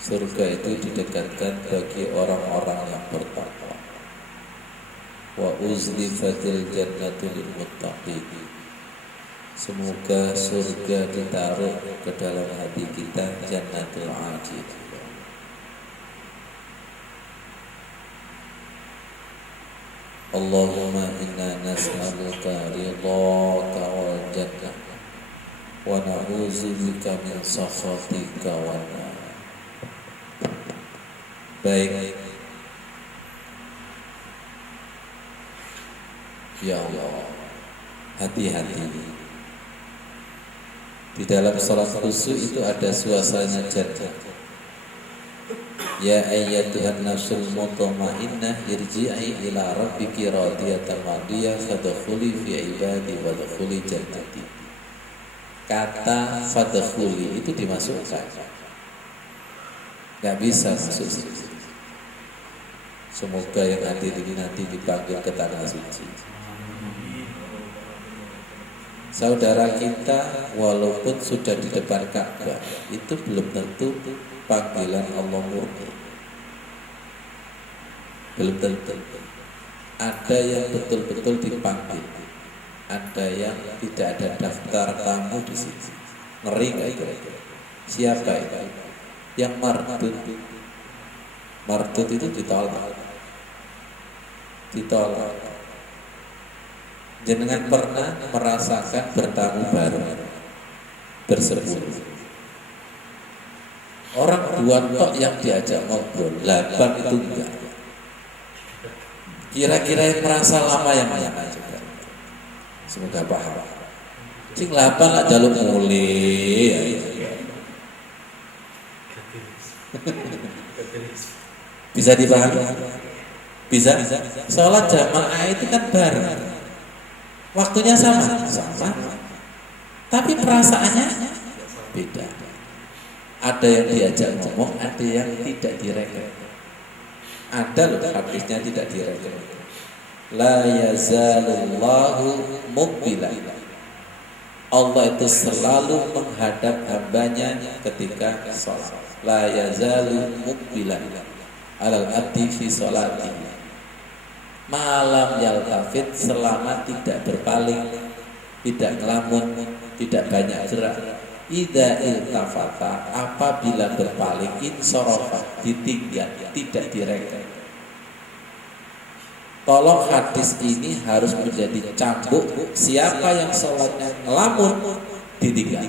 Surga itu didekatkan bagi orang-orang yang bertakwa. Wa uzlifatil jannatu lil muttaqin. Semoga surga ditaruh ke dalam hati kita, jannatul adil. Allahumma inna nas'aluka ridhaka wal jannah wa na'udzubika min sakhatika wan nar. Baik. Ya Allah, hati-hati. Di dalam salat khusyuk itu ada suasana jannah. Ya ayyatuhan nafsul mutmainnah irji'i ila rabbiki radiyatan mardiyah fadkhuli fi ibadi wadkhuli jannati. Kata fadkhuli itu dimasukkan. Gak bisa masuk situ. Semoga yang hadir ini nanti dipanggil ke tanah suci. Saudara kita walaupun sudah di depan Ka'bah, itu belum tentu panggilan Allah murni. Belum tentu. Ada yang betul-betul dipanggil, ada yang tidak ada daftar tamu di situ. Ngeri nggak itu? Siapa itu? Yang mardud. Mardud itu ditolak. Jenengan pernah merasakan bertamu baru bersepuluh orang, 2 tok yang diajak ngobrol, 8 itu enggak. Kira-kira yang merasa lama yang mana juga. Semoga paham. Cing 8 lah jaluk mulai. Bisa dipahami? Bisa? Sholat jamaah itu kan bareng. Waktunya sama, tapi perasaannya beda. Ada yang diajak ngomong, ada yang tidak direken. Ada loh hadisnya tidak direken. La yazalullahu muqbilan. Allah itu selalu menghadap hambanya ketika sholat. La yazalu muqbilan alal abdi fi sholatihi. malam yaltafit, selama tidak berpaling, tidak ngelamun, tidak banyak gerak. Idza iltafata, apabila berpaling, insorofa, ditinggal, tidak direka. Tolong hadis ini harus menjadi cambuk. Siapa yang sholatnya ngelamun, ditinggal,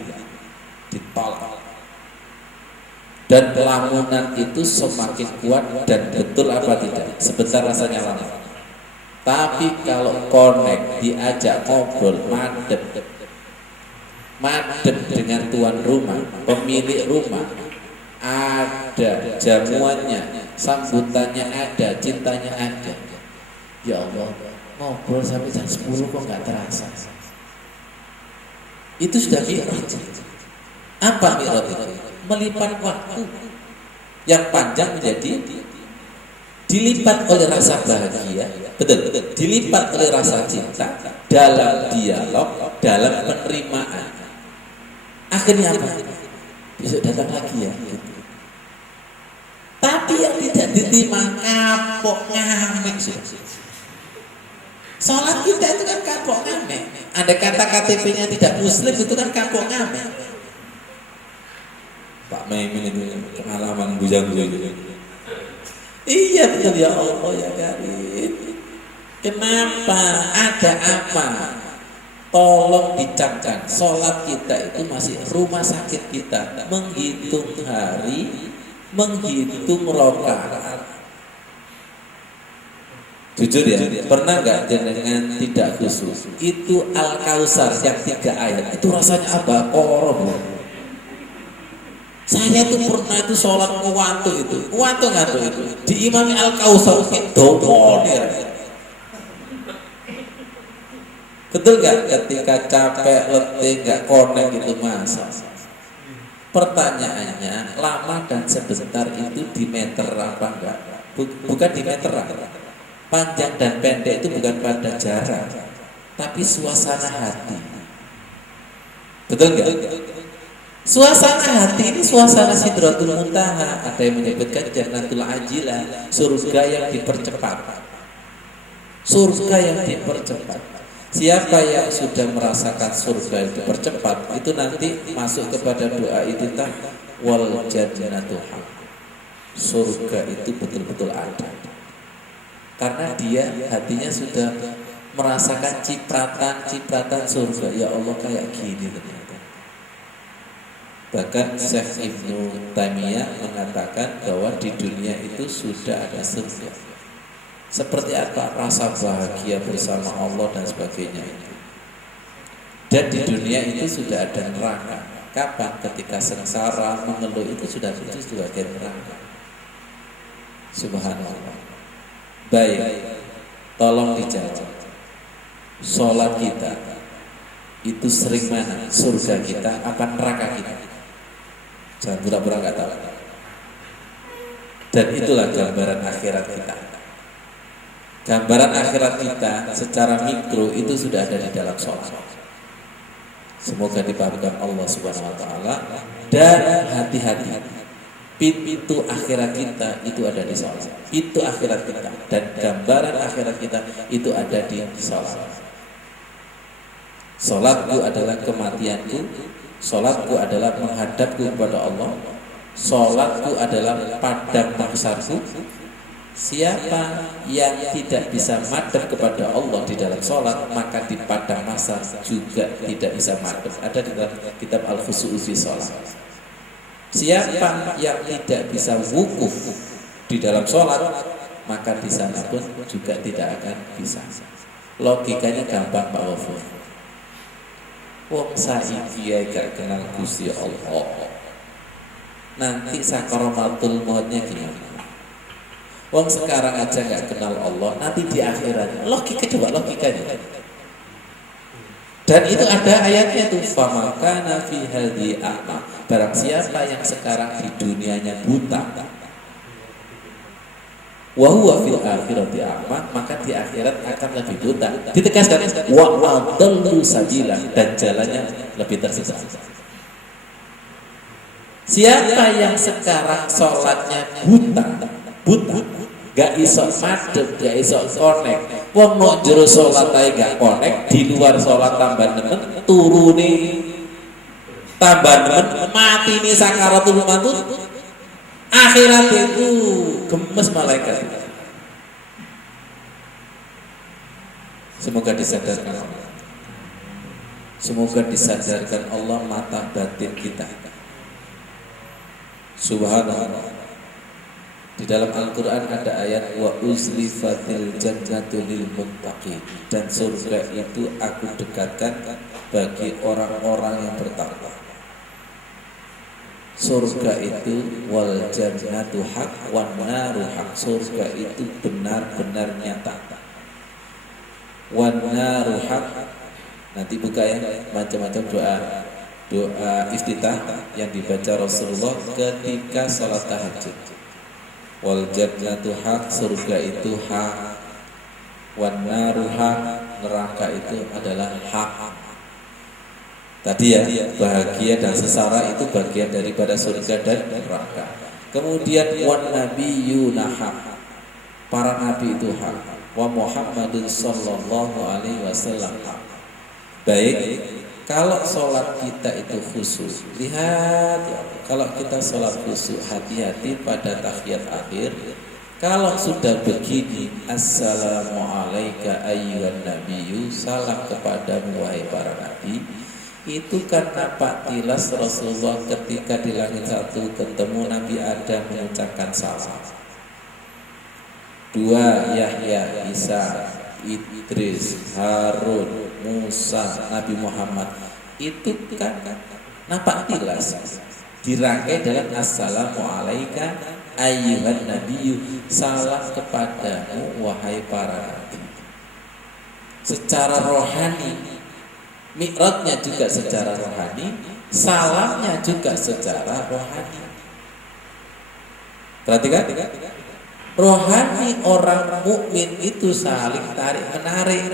ditolak. Dan lamunan itu semakin kuat dan betul apa tidak? Sebentar rasanya lama. Tapi kalau connect, diajak ngobrol, madep dengan tuan rumah, pemilik rumah, ada jamuannya, sambutannya ada, cintanya ada. Ya Allah, ngobrol sampai jam 10 kok nggak terasa. Itu sudah mi'raj. Apa mi'raj itu? Melipat waktu yang panjang menjadi dilipat oleh rasa bahagia, betul, dilipat oleh rasa cinta dalam dialog, dalam penerimaan. Akhirnya apa? Besok datang lagi ya. Gitu. Tapi yang tidak diterima kapok ngamek sudah. Sholat kita itu kan kapok ngamek. Ada kata KTP-nya tidak muslim itu kan kapok ngamek. Pak Maimin itu pengalaman bujang-bujang. Iya betul ya Allah ya Karim. Kenapa? Ada apa? Tolong dicamkan. Sholat kita itu masih rumah sakit kita. Menghitung hari, menghitung rakaat. Jujur ya, pernah nggak dengan tidak khusyuk? Itu Al-Kausar yang 3 ayat. Itu rasanya apa? Korom. Saya tuh pernah itu sholat kuwantu itu diimami Al-Kausar domonya. Betul nggak? Ketika capek, letih, nggak connect itu masa. Pertanyaannya, lama dan sebentar itu di meter apa enggak? Bukan di meter. Panjang dan pendek itu bukan pada jarak, tapi suasana hati. Betul nggak? Suasana hati ini suasana Sidratul Muntaha. Ada yang menyebutkan Jannatul Ajilah, surga yang dipercepat. Surga yang dipercepat. Siapa yang sudah merasakan surga yang dipercepat, itu nanti masuk kepada doa iftitah wal jannatu haq. Surga itu betul-betul ada. Karena dia hatinya sudah merasakan cipratan surga. Ya Allah kayak gini ternyata. Bahkan Syekh Ibnu Taimiyah mengatakan bahwa di dunia itu sudah ada surga. Seperti apa? Rasa bahagia bersama Allah dan sebagainya itu. Dan di dunia itu sudah ada neraka. Kapan? Ketika sengsara, mengeluh itu sudah bagian neraka. Subhanallah. Baik, tolong dijawab. Sholat kita itu sering mana? Surga kita apa neraka kita? Jangan pura-pura nggak tahu. Dan itulah gambaran akhirat kita. Gambaran akhirat kita secara mikro itu sudah ada di dalam sholat. Semoga dipahamkan Allah Subhanahu Wa Taala. Dan hati-hati, pintu akhirat kita itu ada di sholat. Pintu akhirat kita dan gambaran akhirat kita itu ada di sholat. Sholatku adalah kematianku. Sholatku adalah menghadapku kepada Allah. Sholatku adalah padang mahsyarku. Siapa yang tidak bisa madhab kepada Allah di dalam sholat, maka di padang mahsyar juga tidak bisa madhab. Ada di dalam kitab Al-Khusu'u fi Sholat. Siapa yang tidak bisa wukuf di dalam sholat, maka di sana pun juga tidak akan bisa. Logikanya gampang Pak Wafur. Wong saiki gak kenal Gusti Allah. Nanti sakaratul mautnya gimana? Wong sekarang aja gak kenal Allah, nanti di akhirat. Coba logikanya. Dan itu ada ayatnya tuh, famakana fi hadhi a'ma. Barang siapa yang sekarang di dunianya buta, wa huwa fil akhirati a'ma, maka di akhirat akan lebih buta. Ditegaskan wa adallu sabila, dan jalannya lebih tersesat. Siapa yang sekarang sholatnya buta, gak iso madhep, gak iso connect. Wong nok jero salat ae gak connect, di luar salat tambah nemen, turune tambah nemen, mati nih sakaratul maut. Akhirat itu gemes malaikat. Semoga disadarkan Allah. Semoga disadarkan Allah mata batin kita. Subhanallah. Di dalam Al-Quran ada ayat wa uzlifatil jannatu lil muttaqin, dan surga itu aku dekatkan bagi orang-orang yang bertakwa. Surga itu wal jannatu haq wan naru haq. Surga itu benar-benar nyata. Wan naru haq. Nanti buka ya macam-macam doa iftitah yang dibaca Rasulullah ketika salat tahajud. Wal jannatu haq, surga itu hak. Wan naru haq, neraka itu adalah hak. Tadi ya, bahagia dan sesara itu bagian daripada surga dan neraka. Kemudian wan nabiyyuna haq, para nabi itu hak. Wa Muhammadun sallallahu alaihi wasallam haq. Baik, kalau sholat kita itu khusyuk, lihat ya, kalau kita sholat khusyuk, hati-hati pada tahiyat akhir. Kalau sudah begini, assalamualaikum ayyuhan nabiyyu, salam kepadamu wahai para nabi. Itu kan nampak tilas Rasulullah ketika di langit satu ketemu Nabi Adam mengucapkan salam. Dua, Yahya, Isa, Idris, Harun, Musa, Nabi Muhammad, itu kan nampak tilas dirangkai dalam assalamualaikum ayyuhan nabiyyu, salam kepadamu wahai para nabi. Secara rohani, mi'rajnya juga secara rohani, salamnya juga secara rohani. Perhatikan, rohani orang mukmin itu saling tarik menarik.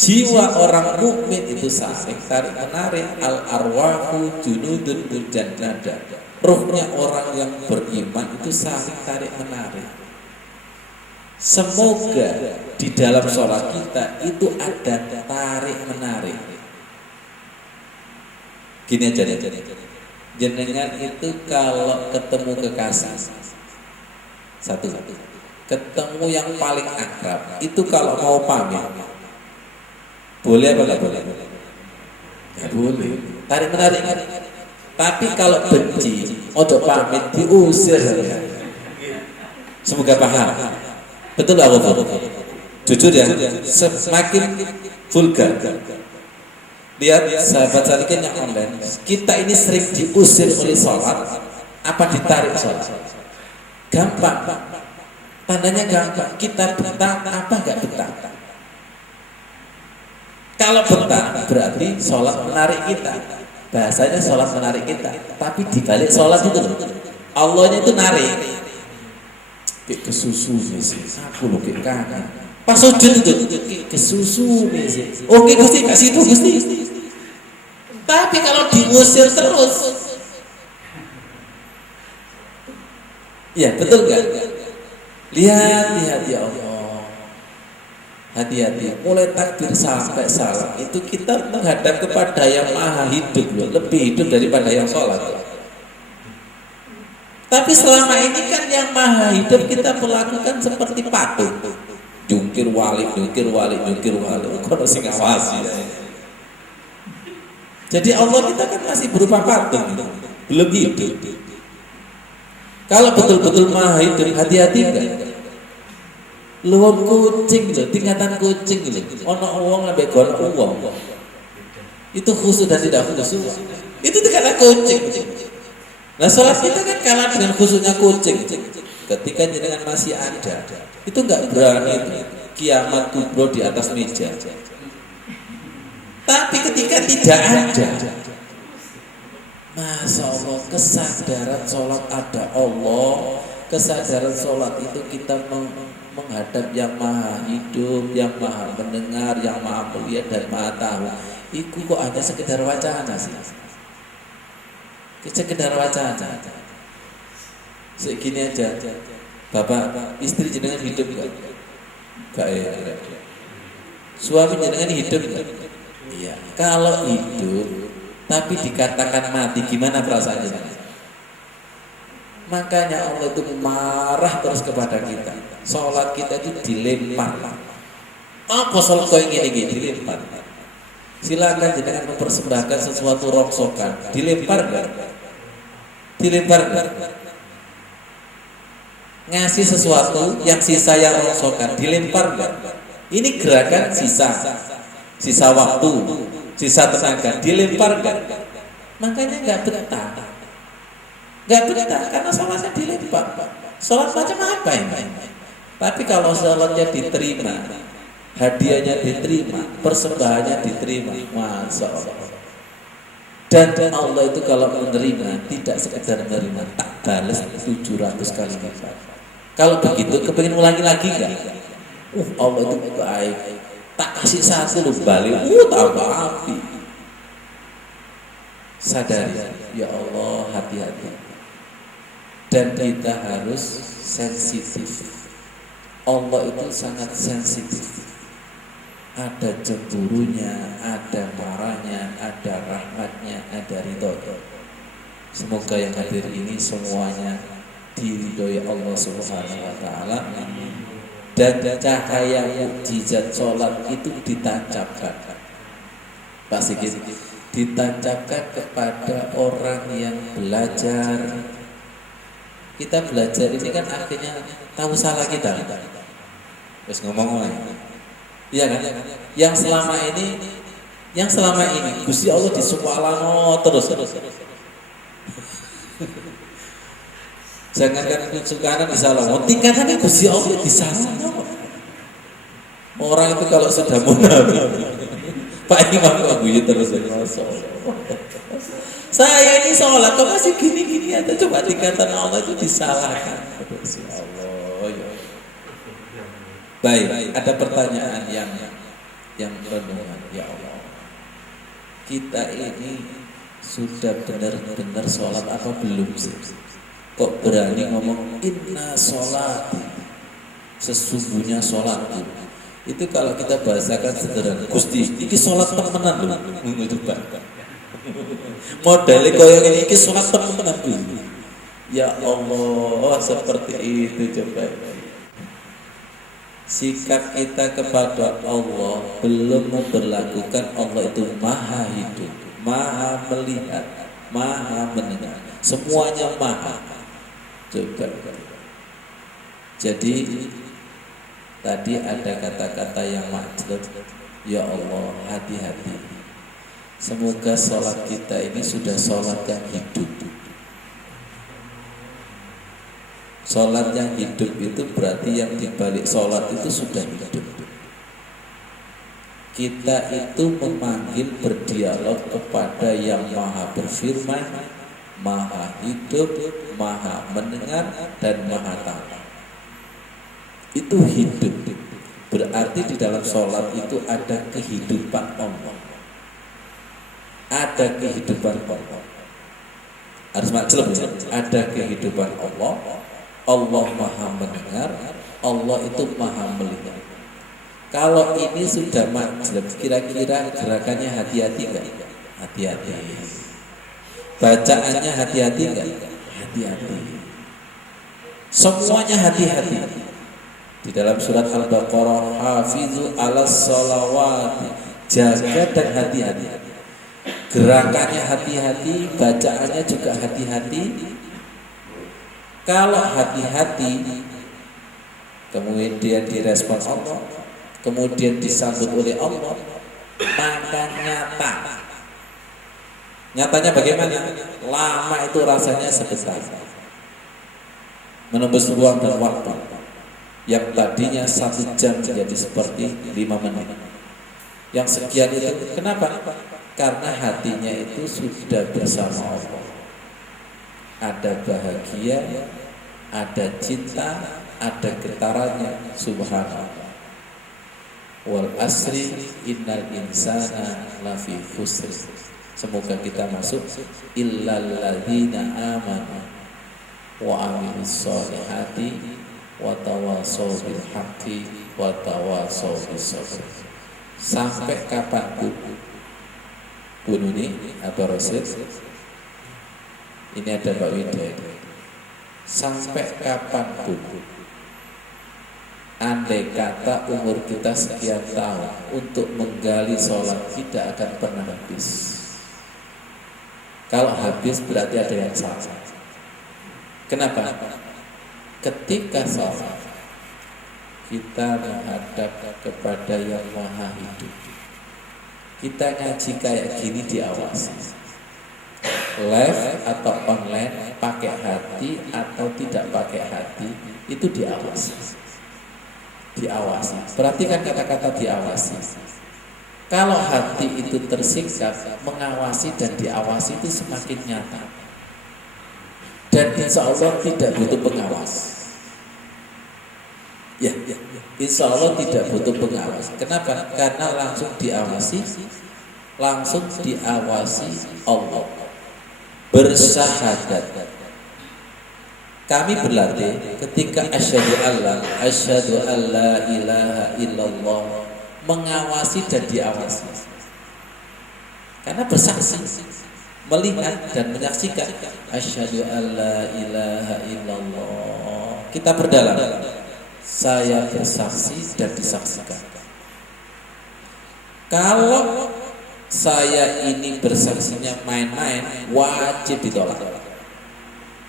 Jiwa orang mukmin itu saling tarik menarik. Al arwahu junudun mujannada. Ruhnya orang yang beriman itu saling tarik menarik. Semoga di dalam sholat kita itu ada tarik menarik. Gini aja. Jenengan itu kalau ketemu kekasih satu, ketemu yang paling akrab itu kalau mau pamit boleh apa nggak boleh? Ya boleh. Tarik menarik. Tapi kalau benci, ojo pamit, diusir. Semoga paham. Betul Allah. Jujur ya, semakin vulgar. Lihat sahabat salikin yang online, kita ini sering diusir oleh sholat, apa ditarik sholat? Gampang. Tandanya gampang. Kita betah apa nggak betah? Kalau betah berarti sholat menarik kita. Bahasanya sholat menarik kita. Tapi dibalik sholat itu Allahnya itu narik. Kayak kesusu sih. Aku loh kayak kangen. Pas sujud itu kesusu sih. Oke Gusti, kasih itu Gusti. Tapi kalau diusir terus, ya betul gak? Lihat ya Allah. Hati-hati, mulai takbir sampai salam itu kita menghadap kepada yang maha hidup loh, lebih hidup daripada yang sholat. Tapi selama ini kan yang maha hidup kita perlakukan seperti patung, jungkir walik. Kono sing ngawasi. Jadi Allah kita kan masih berupa patung, belum hidup. Kalau betul-betul maha hidup, hati-hati enggak? Luwung kucing lho, tingkatan kucing lho. Ono wong ambek gon wong. Itu khusyuk dan tidak khusyuk. Itu tingkatan kucing. Nah, salat kita kan kalah dengan khusyuknya kucing. Ketika jenengan masih ada, itu enggak berani kiamat kubro di atas meja. Tapi ketika tidak ada, Masya Allah, kesadaran sholat ada Allah. Kesadaran sholat itu kita menghadap yang maha hidup, yang maha mendengar, yang maha melihat dan maha tahu. Iku kok hanya sekedar wacana sih. Sekedar wacana. Segini aja. Bapak, istri jenengan hidup enggak? Enggak ya. Suami jenengan hidup enggak? Iya. Kalau hidup tapi dikatakan mati, gimana perasaannya? Makanya Allah itu marah terus kepada kita. Sholat kita itu dilempar. Apa sholat kau yang ini dilempar? Silakan jenengan mempersembahkan sesuatu rongsokan, dilempar enggak? Dilempar enggak? Ngasih sesuatu yang sisa yang rongsokan, dilempar enggak? Ini gerakan sisa waktu, sisa tenaga, dilempar enggak? Makanya enggak betah. Enggak betah karena sholatnya dilempar. Sholat macam apa ini? Tapi kalau sholatnya diterima, hadiahnya diterima, persembahannya diterima, masya Allah. Dan Allah itu kalau menerima tidak sekedar menerima, tak balas 700 kali lipat. Kalau begitu kepengin ulangi lagi enggak? Allah itu baik. Tak kasih satu lu balik, tambah api. Sadari, ya Allah, hati-hati. Dan kita harus sensitif. Allah itu sangat sensitif. Ada cemburunya, ada marahnya, ada rahmatnya, ada ridhonya. Semoga yang hadir ini semuanya diridhoi Allah Subhanahu wa taala. Dan cahaya mukjizat sholat itu ditancapkan. Pak Sigit, ditancapkan kepada orang yang belajar. Kita belajar ini kan akhirnya tahu salah kita. Terus ngomong lagi. Iya kan? Yang selama ini Gusti Allah disukwalano terus. Jangankan sukaran disalahkan, tingkatannya Gusti Allah disalahkan. Orang itu kalau sudah munafik, Pak Imam Abuye terus saya ini sholat kok masih gini-gini aja, coba tingkatan Allah itu disalahkan. Allah ya. Baik, ada pertanyaan yang renungan. Ya Allah, kita ini sudah benar-benar sholat apa belum sih? Kok berani ngomong inna sholati, sesungguhnya sholatku. Itu kalau kita bahasakan sederhana, Gusti, ini sholat temenan loh. Coba modelnya koyo ini sholat temenan dulu. Ya Allah, seperti itu coba. Sikap kita kepada Allah belum memperlakukan Allah itu maha hidup, maha melihat, maha mendengar, semuanya maha. Coba. Jadi tadi ada kata-kata yang majlub. Ya Allah, hati-hati. Semoga sholat kita ini sudah sholat yang hidup. Sholat yang hidup itu berarti yang dibalik sholat itu sudah hidup. Kita itu memanggil berdialog kepada yang maha berfirman, maha hidup, maha mendengar, dan maha tahu. Itu hidup. Berarti di dalam sholat itu ada kehidupan Allah. Ada kehidupan Allah. Harus maklum ya, ada kehidupan Allah. Allah maha mendengar, Allah itu maha melihat. Kalau ini sudah maklum, kira-kira gerakannya hati-hati enggak? Hati-hati. Bacaannya hati-hati enggak? Hati-hati. Semuanya hati-hati. Di dalam surat Al-Baqarah, hafizu 'alas sholawati, jaga dan hati-hati. Gerakannya hati-hati, bacaannya juga hati-hati. Kalau hati-hati, kemudian direspon Allah, kemudian disambut oleh Allah, maka nyata. Nyatanya bagaimana? Lama itu rasanya sebentar, menembus ruang dan waktu. Yang tadinya 1 jam menjadi seperti 5 menit. Yang sekian itu, kenapa? Karena hatinya itu sudah bersama Allah. Ada bahagia, ada cinta, ada getarannya. Subhanallah. Wal asri innal insana lafi khusr. Semoga kita masuk illal ladzina amanu wa amilis sholihati wa tawassaw bil haqqi wa tawassaw bis sabr. Sampai kapanpun bununi Abah Rasid, ini ada Pak Widya, sampai kapanpun, andai kata umur kita sekian tahun, untuk menggali sholat tidak akan pernah habis. Kalau habis berarti ada yang salah. Kenapa? Ketika sholat kita menghadap kepada yang maha hidup, kita ngaji kayak gini diawasi, live atau online, pakai hati atau tidak pakai hati, itu diawasi. Perhatikan kata-kata diawasi. Kalau hati itu tersiksa, mengawasi dan diawasi itu semakin nyata. Dan insya Allah tidak butuh pengawas. Ya, insya Allah tidak butuh pengawas. Kenapa? Karena langsung diawasi Allah. Bersyahadat. Kami berlatih ketika asyhadu alla ilaha illallah, mengawasi dan diawasi. Karena bersaksi, melihat dan menyaksikan asyhadu alla ilaha illallah. Kita berdalam, saya bersaksi dan disaksikan. Kalau saya ini bersaksinya main-main, wajib ditolak.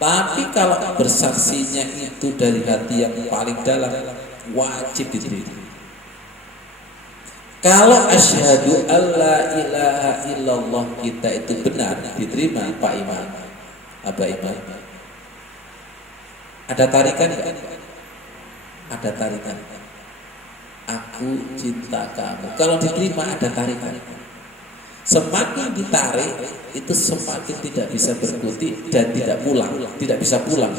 Tapi kalau bersaksinya itu dari hati yang paling dalam, wajib diterima. Kalau asyhadu alla ilaha illallah kita itu benar, diterima Pak Imam, Abah Imam. Ada tarikan enggak? Ada tarikan. Aku cinta kamu. Kalau diterima ada tarikan. Semakin ditarik itu semakin tidak bisa berkutik dan tidak bisa pulang.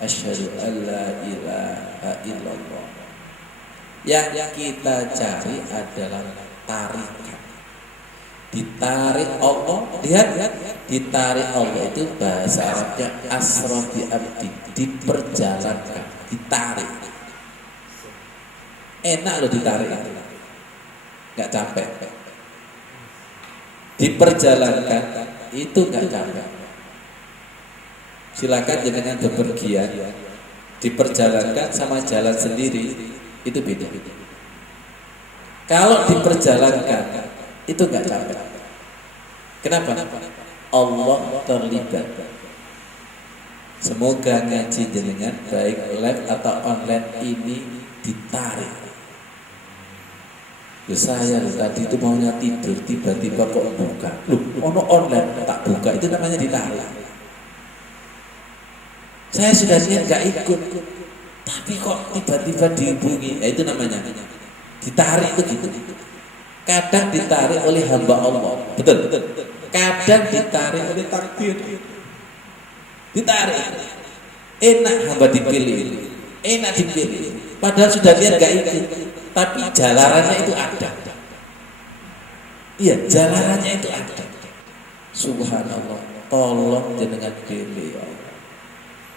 Asyhadu alla ilaha illallah. Yang kita cari adalah tarikan. Ditarik Allah, lihat, ditarik Allah itu bahasa Arabnya asra bi abdi, diperjalankan, ditarik. Enak loh ditarik, nggak capek. Diperjalankan itu nggak capek. Silakan jangan bepergian, diperjalankan sama jalan sendiri itu beda. Kalau diperjalankan itu nggak capek. Kenapa? Allah terlibat. Semoga ngaji jenengan baik live atau online ini ditarik. Saya tadi itu maunya tidur, tiba-tiba kok buka. Ono online tak buka, itu namanya ditarik. Saya sudah niat nggak ikut, tapi kok tiba-tiba dihubungi, itu namanya ditarik itu gitu. Kadang ditarik oleh hamba Allah, betul. Kadang ditarik oleh takdir. Ditarik, enak hamba dipilih, enak dipilih. Padahal sudah lihat gak ikut, tapi jalarannya itu ada. Iya, jalarannya itu ada. Subhanallah, tolong jenengan pilih ya Allah.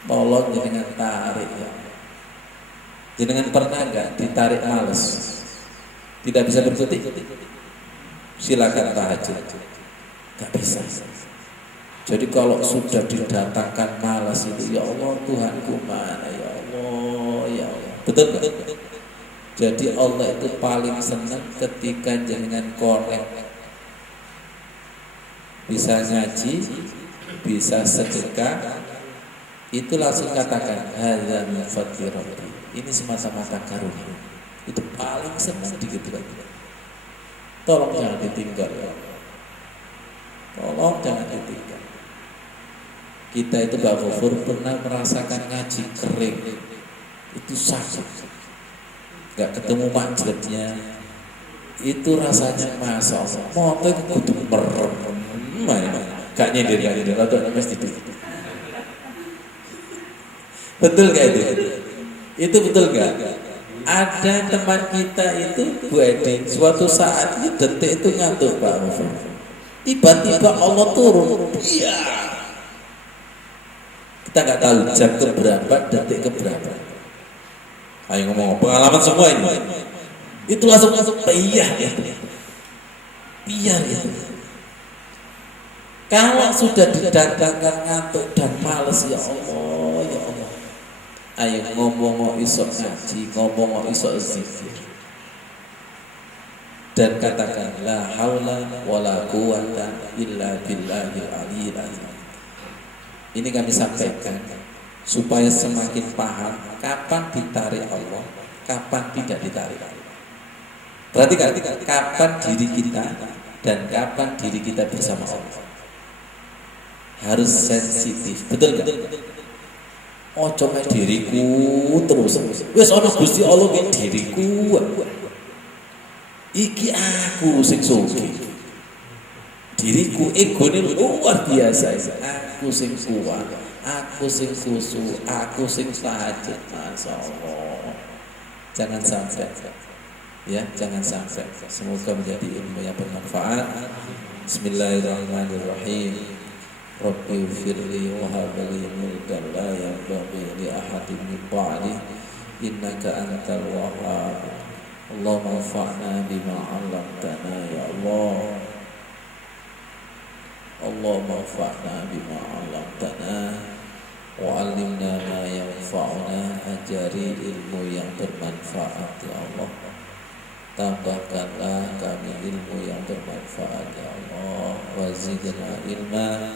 Tolong jenengan tarik ya Allah. Jenengan pernah gak ditarik males? Tidak bisa berkutik? Silakan tahajud. Gak bisa. Jadi kalau sudah didatangkan malas itu, ya Allah Tuhanku mana ya Allah, ya Allah. Betul gak? Jadi Allah itu paling senang ketika jenengan korek. Bisa ngaji, bisa sedekah, itu langsung katakan hadza min fadli rabbi. Ini semata-mata karunia. Itu paling senang digitukan. Tolong jangan ditinggal ya Allah. Tolong jangan ditinggal. Kita itu Mbak Fufur pernah merasakan ngaji kering. Itu sakit. Gak ketemu majlisnya. Itu rasanya Masya Allah. Moto itu kudu merem. Gak nyindir atau mesti itu. Betul gak itu? Itu betul gak? Ada teman kita itu Bu Edi, suatu saat ini detik itu ngantuk Pak Mufid. Tiba-tiba Allah turun. Iya. Kita nggak tahu jam keberapa, detik keberapa. Ayo ngomong pengalaman semua ini. Itu langsung piyah ya. Piyah ya. Kalau sudah didatangkan ngantuk dan males, ya Allah, ya Allah. Ayo ngomong isok ngaji, ngomong isok zikir. Dan katakan la haula wala quwata illa billahil aliyyil azim. Ini kami sampaikan supaya semakin paham kapan ditarik Allah, kapan tidak ditarik. Perhatikan kapan diri kita dan kapan diri kita bersama Allah. Harus sensitif, betul nggak? Oh coba diriku terus. Wes ono Gusti Allah ke diriku. Iki aku sing sugih. Diriku egone luar biasa. Aku sing kuat, aku sing khusyuk, aku sing tahajud. Masyaallah. Jangan sampai. Ya, jangan sampai. Semoga menjadi ilmu yang bermanfaat. Bismillahirrahmanirrahim. Rabbi firli wa habli mulkan la yanbaghi li ahadin min ba'di innaka antal wahhab. Allahumma anfa'na bima 'allamtana ya Allah. Allahumma anfa'na bima 'allamtana wa 'allimna ma yanfa'una. Ajari ilmu yang bermanfaat ya Allah. Tambahkanlah kami ilmu yang bermanfaat ya Allah. Wa zidna ilma.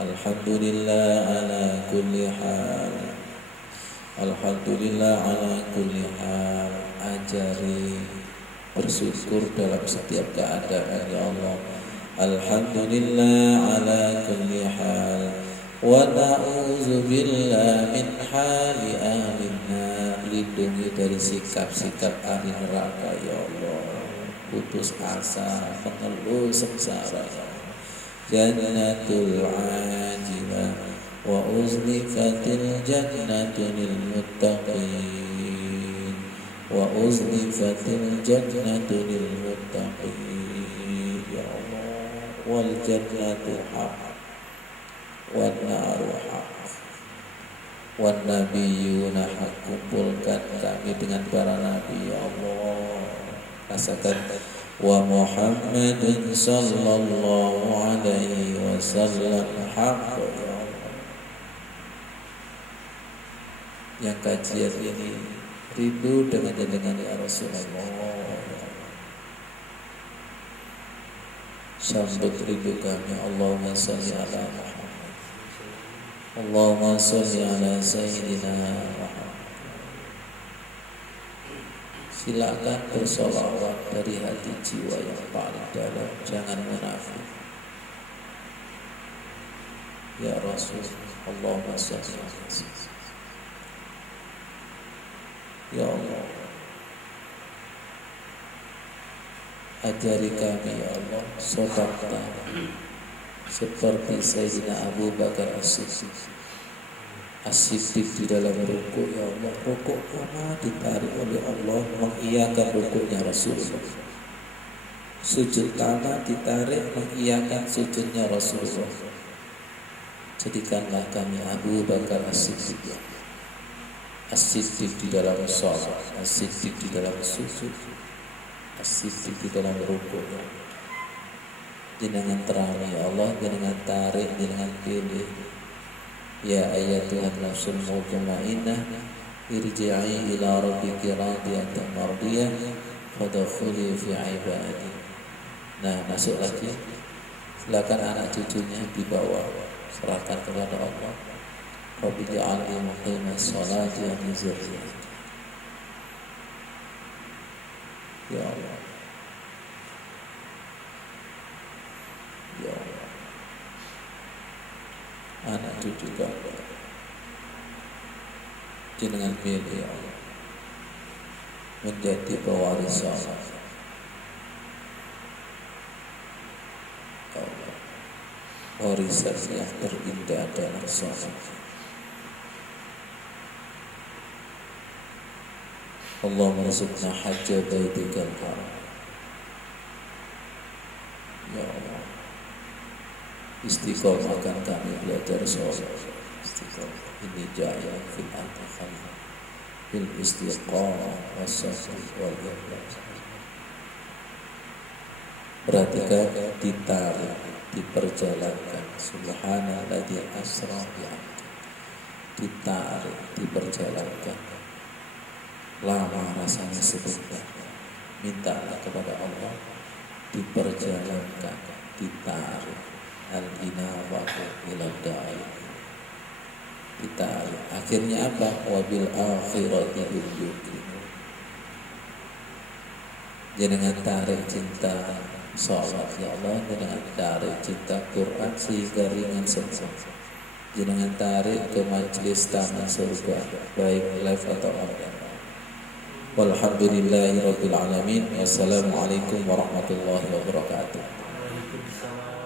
Alhamdulillah ala kulli hal. Alhamdulillah ala kulli hal. Ajari bersyukur dalam setiap keadaan ya Allah. Alhamdulillah ala kulli hal. Wa na'udzubillah min hali ahli nar. Lindungi dari sikap-sikap ahli neraka ya Allah. Putus asa, mengeluh sengsara ya Allah. Jannatul ajilah wa uzlifatil jannatu lil muttaqin wa uzlifatil jannatu lil muttaqin ya Allah. Wal jannatu haq wan naru haq wan nabiyyuna haq. Kumpulkan kami dengan para nabi ya Allah. Rasakan wa Muhammadin sallallahu alaihi wasallam haqq ya Allah. Yang kajian ini rindu dengan ya Rasulullah. Sambut rindu kami. Allahumma salli ala Muhammad. Allahumma salli ala Sayyidina Muhammad. Silakan bersolawat dari hati jiwa yang paling dalam. Jangan munafik. Ya Rasul, Allahumma salli ala Sayyidina. Ya Allah, ajari kami ya Allah sedekah seperti Sayyidina Abu Bakar As-Siddiq di dalam rukuk ya Allah. Rukuk mana ditarik oleh Allah mengiyakan rukuknya Rasulullah. Sujud tanah ditarik mengiyakan sujudnya Rasulullah. Jadikanlah kami Abu Bakar As-Siddiq. As-Siddiq di dalam salat, As-Siddiq di dalam sujud, As-Siddiq di dalam rukuk. Jenengan terang ya Allah, jenengan tarik, jenengan pilih. Ya ayyatuhan nafsul mutmainnah irji'i ila rabbiki radiyatan mardiyah fadkhuli fi ibadi. Nah, masuk lagi. Silakan anak cucunya dibawa, serahkan kepada Allah. Rabbi ja'alni muqimas sholati wa min dzurriyyati. Ya Allah. Ya Allah. Anak cucu kami jenengan pilih ya Allah menjadi pewaris salat Allah, warisan yang terindah dalam salat. Allahumma rizqna hajja baitikal haram ya Allah. Istiqomahkan kami belajar sholat, ini jaya fil akhir bil istiqamah wasabr wal ikhlas. Perhatikan, ditarik, diperjalankan. Subhanalladzi asra bi'abdi, ditarik, diperjalankan. Lama rasanya sebentar, mintalah kepada Allah, diperjalankan, ditarik. Al-inabatu ila da'i, ditarik. Akhirnya apa? Wabil akhirati hum yuqinun. Jenengan tarik cinta sholat ya Allah, jenengan tarik cinta Quran sehingga ringan semua. Jenengan tarik ke majelis taman surga, baik live atau online. Walhamdulillahirabbil alamin. Wassalamualaikum warahmatullahi wabarakatuh. Waalaikumsalam.